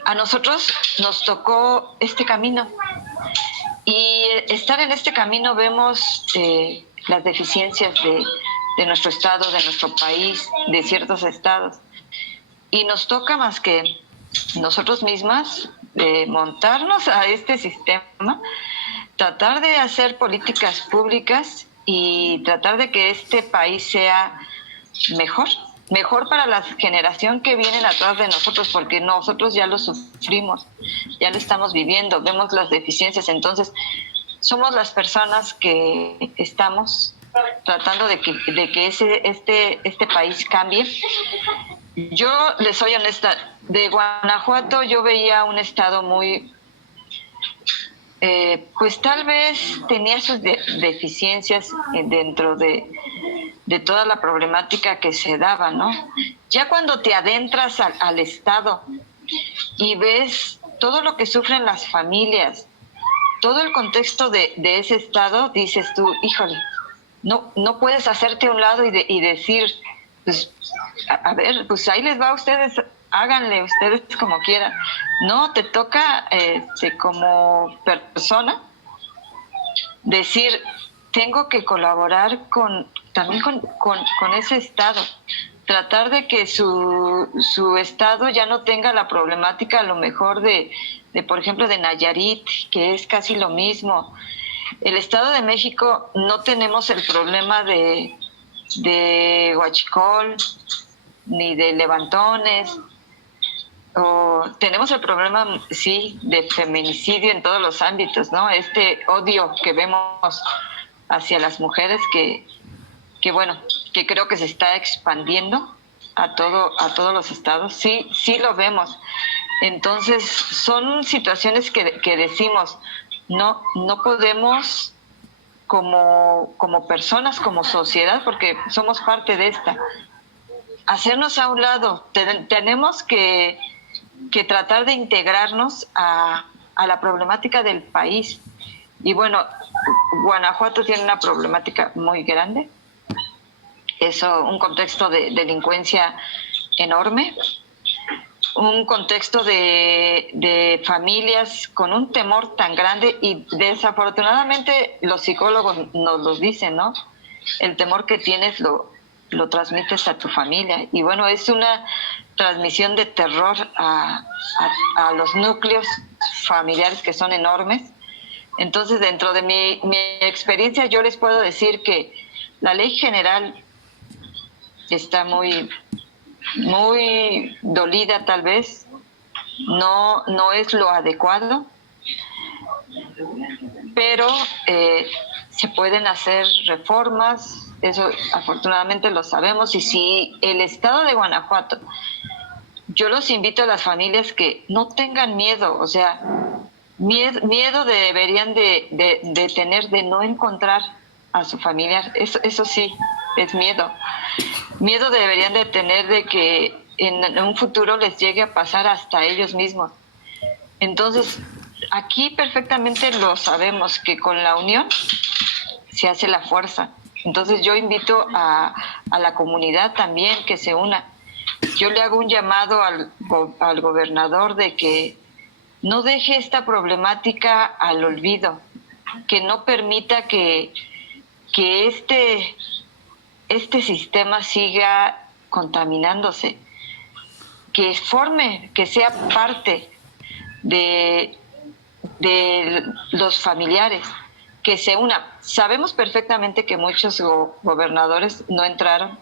a nosotros nos tocó este camino y estar en este camino vemos las deficiencias de nuestro estado, de nuestro país, de ciertos estados, y nos toca más que nosotros mismas montarnos a este sistema, tratar de hacer políticas públicas y tratar de que este país sea mejor para la generación que viene atrás de nosotros, porque nosotros ya lo sufrimos, ya lo estamos viviendo, vemos las deficiencias. Entonces somos las personas que estamos tratando de que este país cambie. Yo les soy honesta, de Guanajuato yo veía un estado muy, pues tal vez tenía sus deficiencias dentro de toda la problemática que se daba, ¿no? Ya cuando te adentras al estado y ves todo lo que sufren las familias, todo el contexto de ese estado, dices tú, híjole, no puedes hacerte a un lado y decir, pues, a ver, pues ahí les va a ustedes, háganle ustedes como quieran. No, te toca como persona decir, tengo que colaborar con también con ese estado. Tratar de que su estado ya no tenga la problemática a lo mejor de, por ejemplo, de Nayarit, que es casi lo mismo. El Estado de México no tenemos el problema de huachicol, ni de levantones, o tenemos el problema, sí, de feminicidio en todos los ámbitos, ¿no? Este odio que vemos hacia las mujeres que bueno, que creo que se está expandiendo a todos los estados, sí lo vemos. Entonces, son situaciones que decimos, no podemos como personas, como sociedad, porque somos parte de esta, hacernos a un lado. Tenemos que tratar de integrarnos a la problemática del país. Y bueno, Guanajuato tiene una problemática muy grande. Eso, un contexto de delincuencia enorme, un contexto de familias con un temor tan grande, y desafortunadamente los psicólogos nos lo dicen, ¿no? El temor que tienes lo transmites a tu familia, y bueno, es una transmisión de terror a los núcleos familiares, que son enormes. Entonces, dentro de mi experiencia, yo les puedo decir que la ley general está muy dolida, tal vez no es lo adecuado, pero se pueden hacer reformas, eso afortunadamente lo sabemos. Y si el estado de Guanajuato, yo los invito a las familias que no tengan miedo, o sea, miedo deberían de tener de no encontrar a su familiar, eso sí, es miedo deberían de tener de que en un futuro les llegue a pasar hasta ellos mismos. Entonces, aquí perfectamente lo sabemos, que con la unión se hace la fuerza. Entonces, yo invito a la comunidad también que se una. Yo le hago un llamado al gobernador de que no deje esta problemática al olvido, que no permita que este sistema siga contaminándose, que sea parte de los familiares, que se una. Sabemos perfectamente que muchos gobernadores no entraron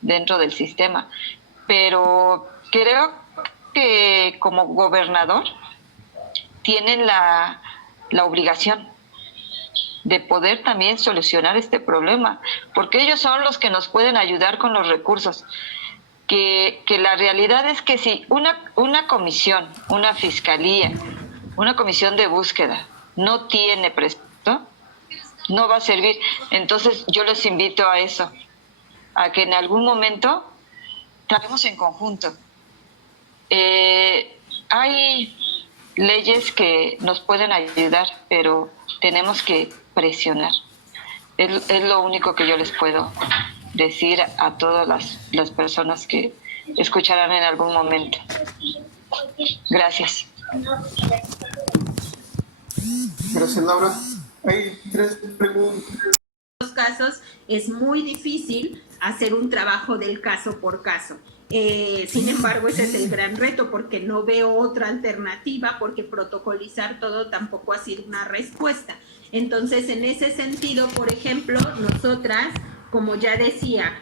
dentro del sistema, pero creo que como gobernador tienen la obligación de poder también solucionar este problema, porque ellos son los que nos pueden ayudar con los recursos. Que la realidad es que si una comisión, una fiscalía, una comisión de búsqueda no tiene presupuesto, no va a servir. Entonces yo les invito a eso, a que en algún momento trabajemos en conjunto. Hay leyes que nos pueden ayudar, pero tenemos que presionar. Es lo único que yo les puedo decir a todas las personas que escucharán en algún momento. Gracias. Gracias, Laura. Hay 3 preguntas. En estos casos es muy difícil hacer un trabajo del caso por caso. Sin embargo, ese es el gran reto, porque no veo otra alternativa, porque protocolizar todo tampoco ha sido una respuesta. Entonces, en ese sentido, por ejemplo, nosotras, como ya decía,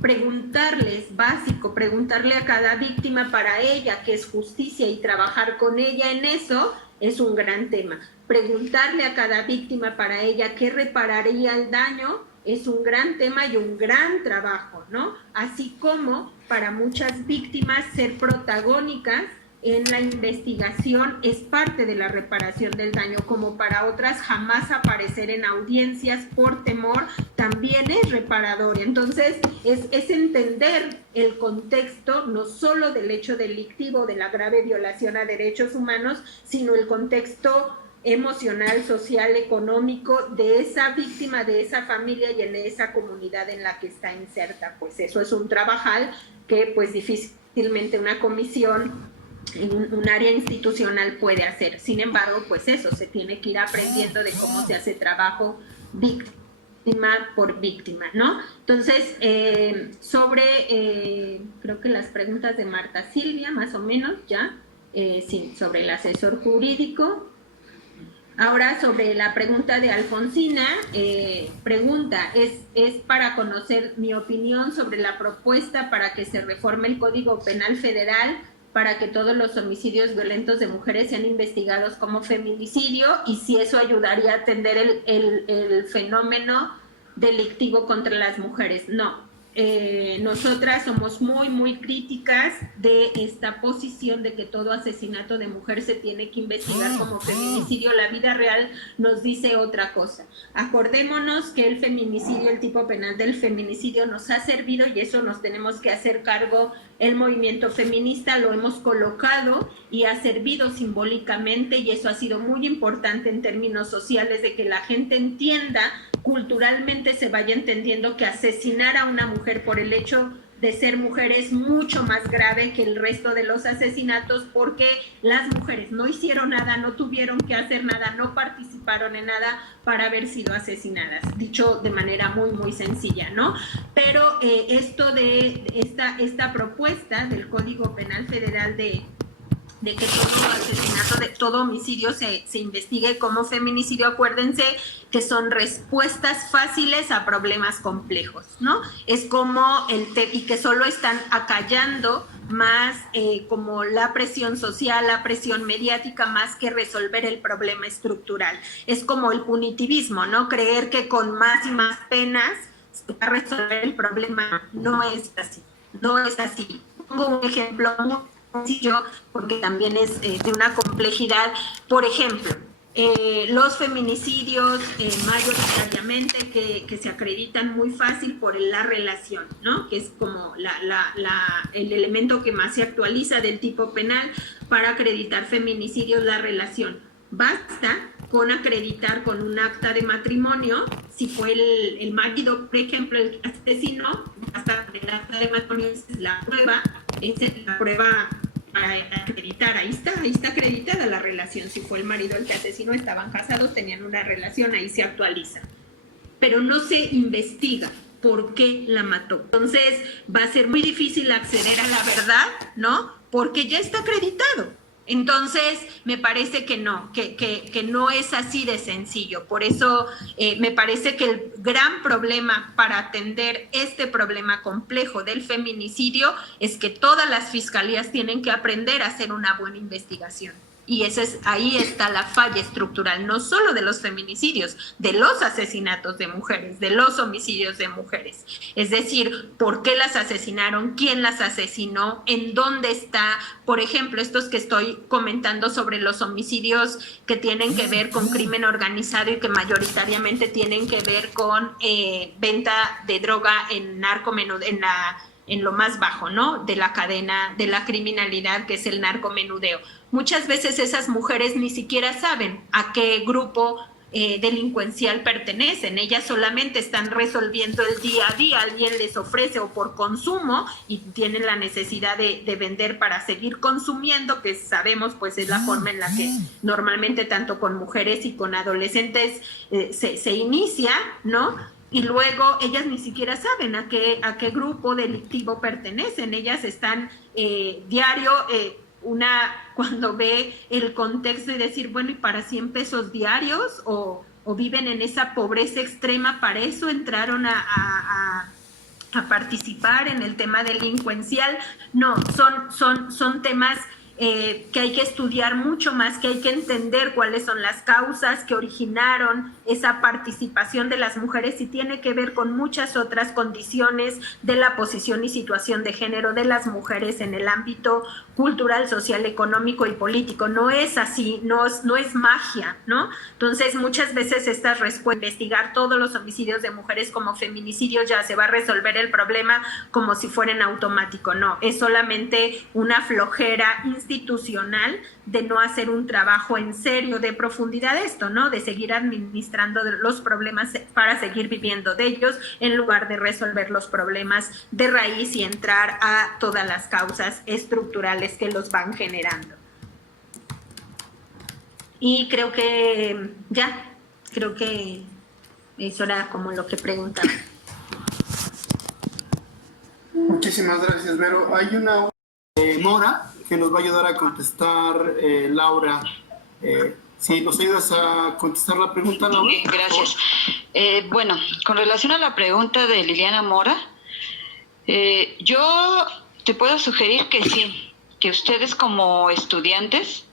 preguntarle a cada víctima para ella qué es justicia y trabajar con ella en eso es un gran tema. Preguntarle a cada víctima para ella qué repararía el daño es un gran tema y un gran trabajo, ¿no? Así como para muchas víctimas ser protagónicas en la investigación es parte de la reparación del daño, como para otras jamás aparecer en audiencias por temor también es reparador. Entonces es entender el contexto no solo del hecho delictivo, de la grave violación a derechos humanos, sino el contexto emocional, social, económico de esa víctima, de esa familia y en esa comunidad en la que está inserta. Pues eso es un trabajal que pues difícilmente una comisión en un área institucional puede hacer. Sin embargo, pues eso, se tiene que ir aprendiendo de cómo se hace trabajo víctima. por víctima, ¿no? Entonces, creo que las preguntas de Marta Silvia, más o menos, ya, sí, sobre el asesor jurídico. Ahora, sobre la pregunta de Alfonsina, pregunta, es para conocer mi opinión sobre la propuesta para que se reforme el Código Penal Federal para que todos los homicidios violentos de mujeres sean investigados como feminicidio y si eso ayudaría a atender el fenómeno delictivo contra las mujeres. No. Nosotras somos muy críticas de esta posición de que todo asesinato de mujer se tiene que investigar como feminicidio. La vida real nos dice otra cosa. Acordémonos que el feminicidio, el tipo penal del feminicidio nos ha servido y eso nos tenemos que hacer cargo. El movimiento feminista lo hemos colocado y ha servido simbólicamente y eso ha sido muy importante en términos sociales de que la gente entienda, culturalmente se vaya entendiendo que asesinar a una mujer por el hecho de ser mujer es mucho más grave que el resto de los asesinatos porque las mujeres no hicieron nada, no tuvieron que hacer nada, no participaron en nada para haber sido asesinadas, dicho de manera muy sencilla, ¿no? Pero esto de esta propuesta del Código Penal Federal de que todo asesinato, de todo homicidio se investigue como feminicidio, acuérdense que son respuestas fáciles a problemas complejos, ¿no? Es como y que solo están acallando más como la presión social, la presión mediática, más que resolver el problema estructural. Es como el punitivismo, ¿no? Creer que con más y más penas se va a resolver el problema. No es así, no es así. Pongo un ejemplo muy sencillo porque también es de una complejidad. Por ejemplo, los feminicidios mayoritariamente que se acreditan muy fácil por la relación, ¿no? Que es como el elemento que más se actualiza del tipo penal para acreditar feminicidios, la relación. Basta con acreditar con un acta de matrimonio, si fue el marido, por ejemplo, el asesino, hasta el acta de matrimonio es la prueba para acreditar, ahí está acreditada la relación, si fue el marido el que asesinó, estaban casados, tenían una relación, ahí se actualiza. Pero no se investiga por qué la mató. Entonces va a ser muy difícil acceder a la verdad, ¿no? Porque ya está acreditado. Entonces, me parece que no, que no es así de sencillo. Por eso me parece que el gran problema para atender este problema complejo del feminicidio es que todas las fiscalías tienen que aprender a hacer una buena investigación. Y ahí está la falla estructural, no solo de los feminicidios, de los asesinatos de mujeres, de los homicidios de mujeres. Es decir, ¿por qué las asesinaron? ¿Quién las asesinó? ¿En dónde está? Por ejemplo, estos que estoy comentando sobre los homicidios que tienen que ver con crimen organizado y que mayoritariamente tienen que ver con venta de droga en narcomenudeo, en lo más bajo, ¿no? De la cadena de la criminalidad, que es el narcomenudeo. Muchas veces esas mujeres ni siquiera saben a qué grupo delincuencial pertenecen. Ellas solamente están resolviendo el día a día. Alguien les ofrece o por consumo y tienen la necesidad de vender para seguir consumiendo, que sabemos pues es la forma en la que normalmente tanto con mujeres y con adolescentes se inicia, ¿no? Y luego ellas ni siquiera saben a qué grupo delictivo pertenecen. Ellas están diario, cuando ve el contexto y decir, bueno, ¿y para 100 pesos diarios? O viven en esa pobreza extrema, para eso entraron a participar en el tema delincuencial. No, son temas que hay que estudiar mucho más, que hay que entender cuáles son las causas que originaron esa participación de las mujeres y tiene que ver con muchas otras condiciones de la posición y situación de género de las mujeres en el ámbito cultural, social, económico y político. No es así, no es magia, ¿no? Entonces, muchas veces estas respuestas, investigar todos los homicidios de mujeres como feminicidios, ya se va a resolver el problema como si fuera en automático. No, es solamente una flojera institucional de no hacer un trabajo en serio de profundidad de esto, ¿no? De seguir administrando los problemas para seguir viviendo de ellos en lugar de resolver los problemas de raíz y entrar a todas las causas estructurales que los van generando. Y creo que Eso era como lo que preguntaba. Muchísimas gracias, Vero. Hay una Mora que nos va a ayudar a contestar, Laura. Si nos ayudas a contestar la pregunta, Laura. Gracias. Bueno, con relación a la pregunta de Liliana Mora, yo te puedo sugerir que sí, que ustedes como estudiantes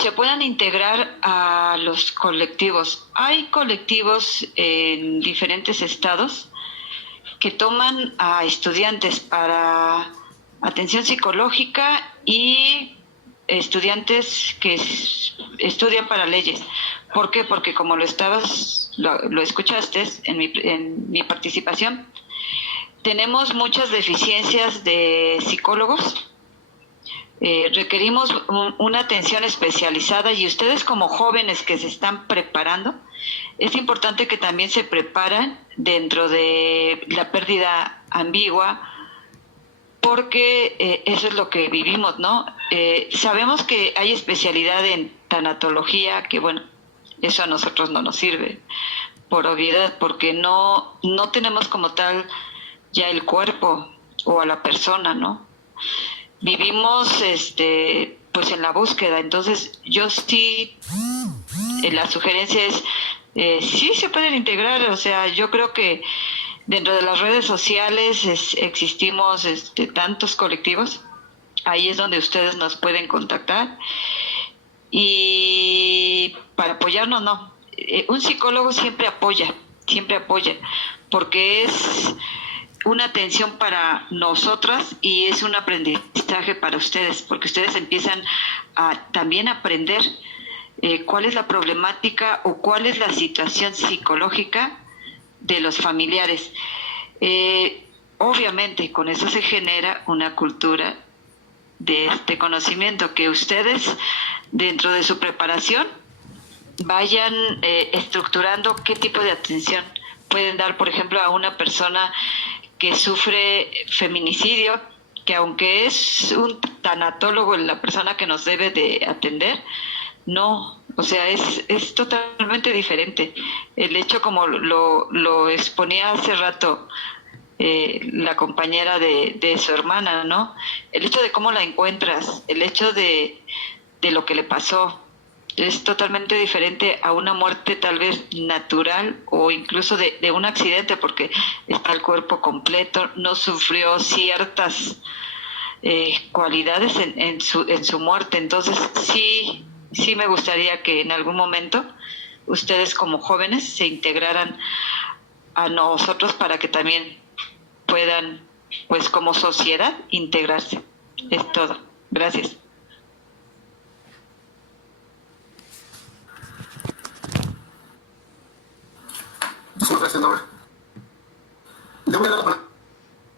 se puedan integrar a los colectivos. Hay colectivos en diferentes estados que toman a estudiantes para atención psicológica y estudiantes que estudian para leyes. ¿Por qué? Porque como lo escuchaste en mi participación, tenemos muchas deficiencias de psicólogos. Requerimos una atención especializada y ustedes como jóvenes que se están preparando, es importante que también se preparen dentro de la pérdida ambigua, porque eso es lo que vivimos, ¿no? Sabemos que hay especialidad en tanatología, que bueno, eso a nosotros no nos sirve, por obviedad, porque no tenemos como tal ya el cuerpo o a la persona, ¿no? Vivimos pues en la búsqueda. Entonces yo sí, la sugerencia es sí se pueden integrar. O sea, yo creo que dentro de las redes sociales existimos tantos colectivos. Ahí es donde ustedes nos pueden contactar y para apoyarnos. No, un psicólogo siempre apoya, porque es una atención para nosotras y es un aprendizaje para ustedes, porque ustedes empiezan a también aprender cuál es la problemática o cuál es la situación psicológica de los familiares. Obviamente con eso se genera una cultura de este conocimiento que ustedes dentro de su preparación vayan estructurando qué tipo de atención pueden dar, por ejemplo, a una persona que sufre feminicidio, que aunque es un tanatólogo la persona que nos debe de atender, no, o sea, es totalmente diferente. El hecho, como lo exponía hace rato la compañera de su hermana, ¿no? El hecho de cómo la encuentras, el hecho de lo que le pasó, es totalmente diferente a una muerte tal vez natural o incluso de un accidente, porque está el cuerpo completo, no sufrió ciertas cualidades en su muerte. Entonces sí me gustaría que en algún momento ustedes como jóvenes se integraran a nosotros para que también puedan, pues como sociedad, integrarse. Es todo. Gracias. Muchas gracias, Laura. Le voy a dar la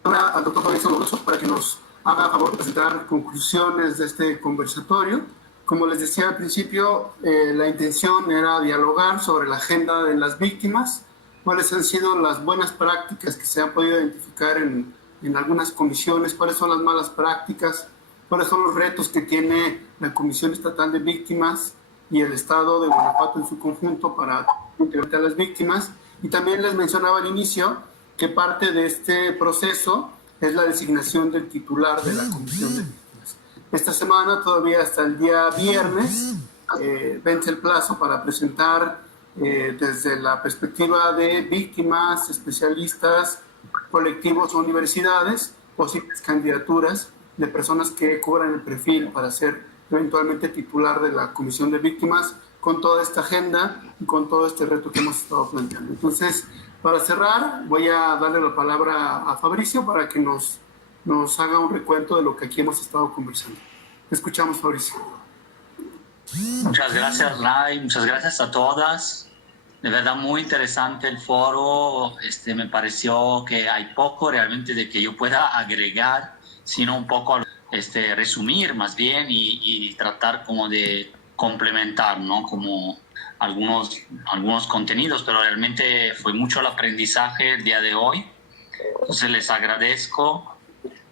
palabra al doctor Fabricio Logroso para que nos haga a favor de presentar conclusiones de este conversatorio. Como les decía al principio, la intención era dialogar sobre la agenda de las víctimas, cuáles han sido las buenas prácticas que se han podido identificar en algunas comisiones, cuáles son las malas prácticas, cuáles son los retos que tiene la Comisión Estatal de Víctimas y el Estado de Guanajuato en su conjunto para integrar a las víctimas. Y también les mencionaba al inicio que parte de este proceso es la designación del titular de la Comisión de Víctimas. Esta semana, todavía hasta el día viernes, vence el plazo para presentar desde la perspectiva de víctimas, especialistas, colectivos o universidades, posibles candidaturas de personas que cubran el perfil para ser eventualmente titular de la Comisión de Víctimas, con toda esta agenda y con todo este reto que hemos estado planteando. Entonces, para cerrar, voy a darle la palabra a Fabricio para que nos haga un recuento de lo que aquí hemos estado conversando. Te escuchamos, Fabricio. Muchas gracias, Ray. Muchas gracias a todas. De verdad, muy interesante el foro. Me pareció que hay poco realmente de que yo pueda agregar, sino un poco resumir más bien y tratar como de complementar, ¿no? Como algunos contenidos, pero realmente fue mucho el aprendizaje el día de hoy. Entonces les agradezco.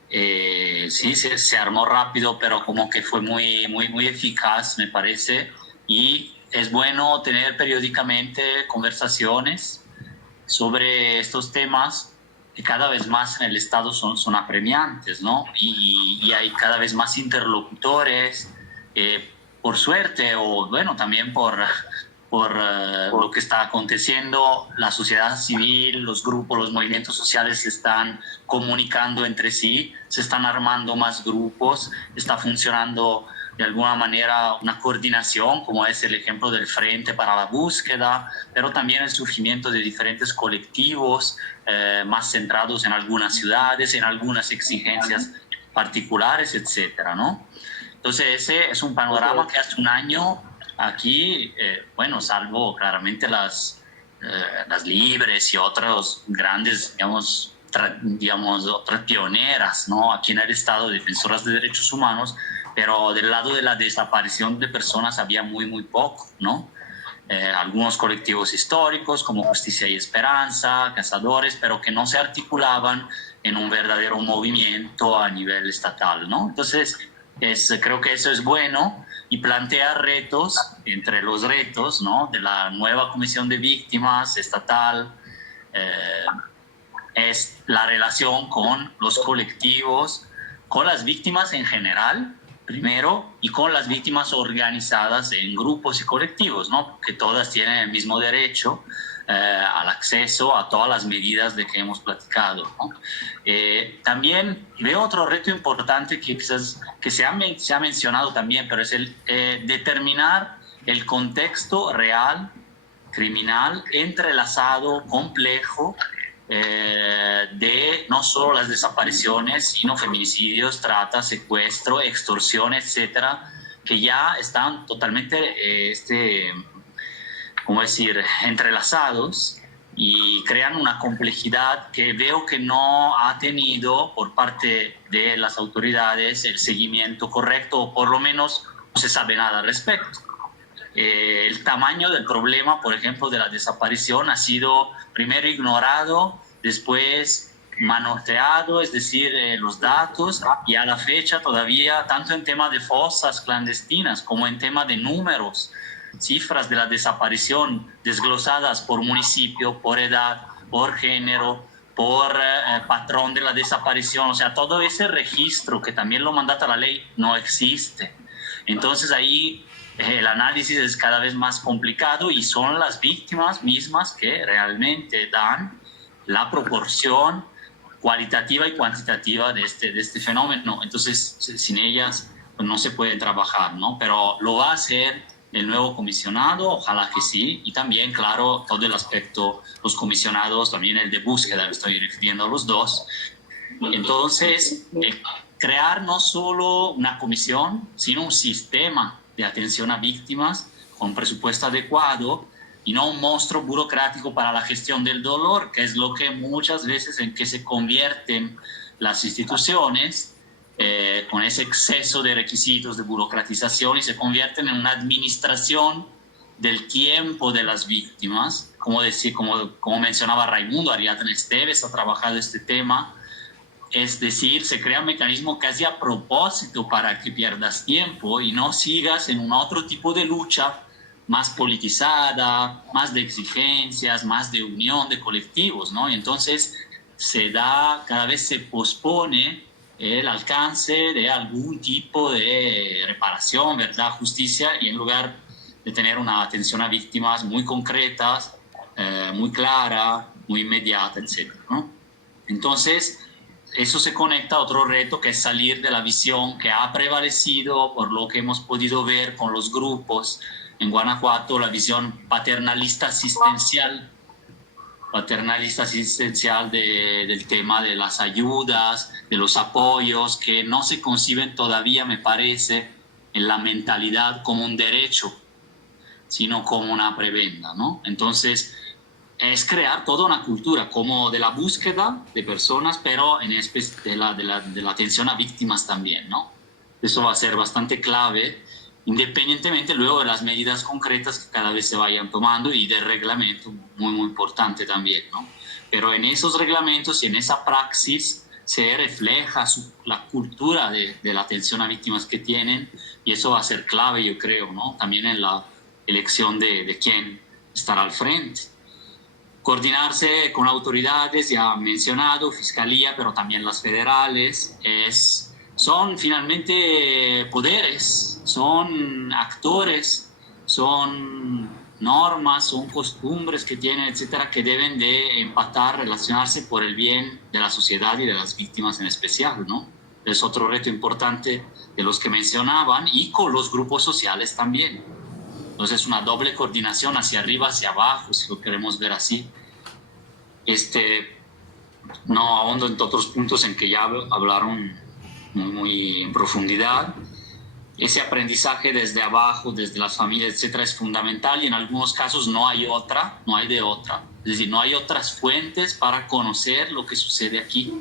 Sí, se armó rápido, pero como que fue muy eficaz, me parece. Y es bueno tener periódicamente conversaciones sobre estos temas que cada vez más en el Estado son apremiantes, ¿no? Y hay cada vez más interlocutores, por suerte o bueno, también por lo que está aconteciendo, la sociedad civil, los grupos, los movimientos sociales se están comunicando entre sí, se están armando más grupos, está funcionando de alguna manera una coordinación, como es el ejemplo del Frente para la Búsqueda, pero también el surgimiento de diferentes colectivos más centrados en algunas ciudades, en algunas exigencias particulares, etcétera, ¿no? Entonces ese es un panorama que hace un año aquí, bueno, salvo claramente las Libres y otros grandes, digamos, otras pioneras, ¿no? Aquí en el Estado, defensoras de derechos humanos, pero del lado de la desaparición de personas había muy poco, ¿no? Algunos colectivos históricos como Justicia y Esperanza, Cazadores, pero que no se articulaban en un verdadero movimiento a nivel estatal, ¿no? Entonces, creo que eso es bueno y plantea retos, entre los retos, ¿no?, de la nueva Comisión de Víctimas estatal, es la relación con los colectivos, con las víctimas en general, primero, y con las víctimas organizadas en grupos y colectivos, ¿no?, que todas tienen el mismo derecho al acceso a todas las medidas de que hemos platicado, ¿no? También veo otro reto importante que quizás que se ha mencionado también, pero es el determinar el contexto real, criminal, entrelazado, complejo, de no solo las desapariciones, sino feminicidios, trata, secuestro, extorsión, etcétera, que ya están totalmente ¿cómo decir?, entrelazados y crean una complejidad que veo que no ha tenido por parte de las autoridades el seguimiento correcto, o por lo menos no se sabe nada al respecto. El tamaño del problema, por ejemplo, de la desaparición ha sido primero ignorado, después manoteado, es decir, los datos, y a la fecha todavía, tanto en tema de fosas clandestinas como en tema de números, cifras de la desaparición desglosadas por municipio, por edad, por género, por patrón de la desaparición, o sea, todo ese registro que también lo mandata la ley no existe. Entonces ahí el análisis es cada vez más complicado y son las víctimas mismas que realmente dan la proporción cualitativa y cuantitativa de este fenómeno. Entonces, sin ellas pues, no se puede trabajar, ¿no? Pero lo va a hacer el nuevo comisionado, ojalá que sí, y también, claro, todo el aspecto, los comisionados, también el de búsqueda, me estoy refiriendo a los dos. Entonces, crear no solo una comisión, sino un sistema de atención a víctimas con presupuesto adecuado y no un monstruo burocrático para la gestión del dolor, que es lo que muchas veces en que se convierten las instituciones, con ese exceso de requisitos, de burocratización, y se convierten en una administración del tiempo de las víctimas. Como mencionaba Raimundo, Ariadna Esteves ha trabajado este tema. Es decir, se crea un mecanismo casi a propósito para que pierdas tiempo y no sigas en un otro tipo de lucha más politizada, más de exigencias, más de unión de colectivos, ¿no? Y entonces cada vez se pospone el alcance de algún tipo de reparación, verdad, justicia, y en lugar de tener una atención a víctimas muy concretas, muy clara, muy inmediata, etc., ¿no? Entonces, eso se conecta a otro reto, que es salir de la visión que ha prevalecido, por lo que hemos podido ver con los grupos en Guanajuato, la visión paternalista asistencial del tema de las ayudas, de los apoyos, que no se conciben todavía, me parece, en la mentalidad como un derecho, sino como una prebenda, ¿no? Entonces, es crear toda una cultura como de la búsqueda de personas, pero en especie de la atención a víctimas también, ¿no? Eso va a ser bastante clave, independientemente luego de las medidas concretas que cada vez se vayan tomando y del reglamento, muy importante también, ¿no? Pero en esos reglamentos y en esa praxis se refleja la cultura de la atención a víctimas que tienen, y eso va a ser clave, yo creo, ¿no? También en elección de quién estará al frente. Coordinarse con autoridades, ya mencionado, fiscalía, pero también las federales, son finalmente poderes, son actores, son normas, son costumbres que tienen, etcétera, que deben de empatar, relacionarse por el bien de la sociedad y de las víctimas en especial, ¿no? Es otro reto importante de los que mencionaban, y con los grupos sociales también. Entonces, una doble coordinación hacia arriba, hacia abajo, si lo queremos ver así. No ahondo en otros puntos en que ya hablaron muy en profundidad. Ese aprendizaje desde abajo, desde las familias, etcétera, es fundamental, y en algunos casos no hay de otra. Es decir, no hay otras fuentes para conocer lo que sucede aquí.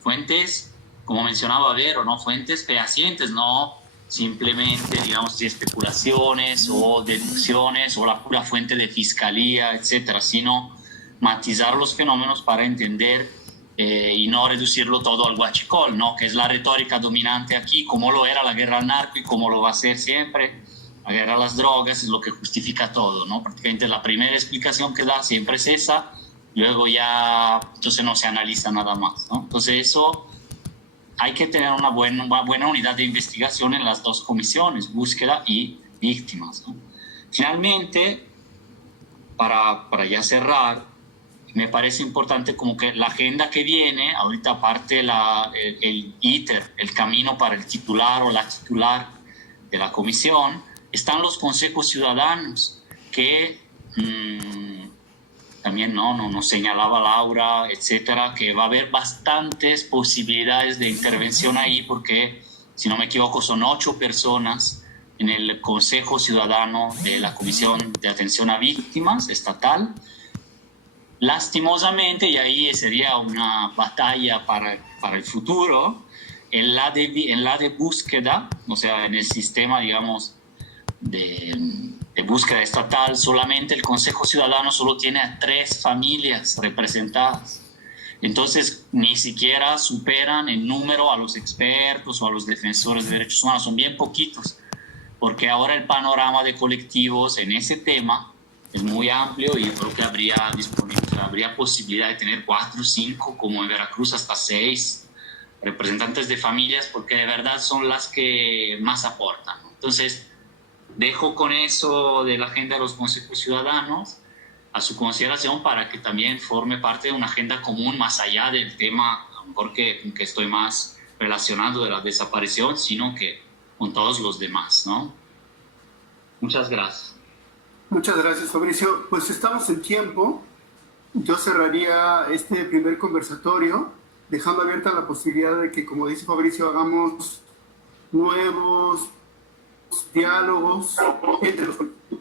Fuentes, como mencionaba Vero, ¿no? Fuentes fehacientes, no simplemente, digamos, especulaciones o deducciones o la pura fuente de fiscalía, etcétera, sino matizar los fenómenos para entender y no reducirlo todo al huachicol, ¿no? Que es la retórica dominante aquí, como lo era la guerra al narco y como lo va a ser siempre. La guerra a las drogas es lo que justifica todo, ¿no? Prácticamente la primera explicación que da siempre es esa, luego ya entonces no se analiza nada más, ¿no? Entonces eso hay que tener una buena unidad de investigación en las dos comisiones, búsqueda y víctimas, ¿no? Finalmente, para ya cerrar, me parece importante como que la agenda que viene, ahorita aparte el ITER, el camino para el titular o la titular de la comisión, están los consejos ciudadanos que también nos señalaba Laura, etcétera, que va a haber bastantes posibilidades de intervención ahí, porque si no me equivoco son 8 personas en el Consejo Ciudadano de la Comisión de Atención a Víctimas estatal. Lastimosamente, y ahí sería una batalla para el futuro, en la de búsqueda, o sea, en el sistema, digamos, de búsqueda estatal, solamente el Consejo Ciudadano solo tiene a 3 familias representadas. Entonces, ni siquiera superan en número a los expertos o a los defensores de derechos humanos, son bien poquitos, porque ahora el panorama de colectivos en ese tema es muy amplio y yo creo que habría posibilidad de tener 4 o 5, como en Veracruz hasta 6 representantes de familias, porque de verdad son las que más aportan, ¿no? Entonces, dejo con eso de la agenda de los consejos ciudadanos a su consideración para que también forme parte de una agenda común más allá del tema, a lo mejor que estoy más relacionado de la desaparición, sino que con todos los demás, ¿no? Muchas gracias. Muchas gracias, Fabricio. Pues estamos en tiempo. Yo cerraría este primer conversatorio, dejando abierta la posibilidad de que, como dice Fabricio, hagamos nuevos diálogos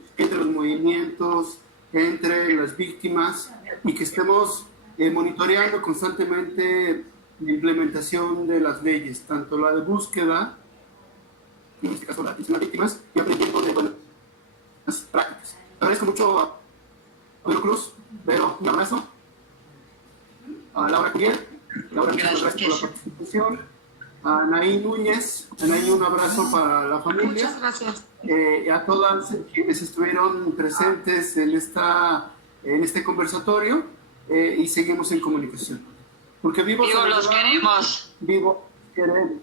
entre los movimientos, entre las víctimas, y que estemos monitoreando constantemente la implementación de las leyes, tanto la de búsqueda, en este caso la atención a víctimas, y aprendiendo de buenas prácticas. Agradezco mucho a Pedro Cruz, Vero, un abrazo. A Laura Curiel, Laura, muchas gracias por la participación. A Anaí Núñez, Anaí, un abrazo para la familia. Muchas gracias. A todas quienes estuvieron presentes en este conversatorio, y seguimos en comunicación. Porque vivos los queremos. Vivos queremos.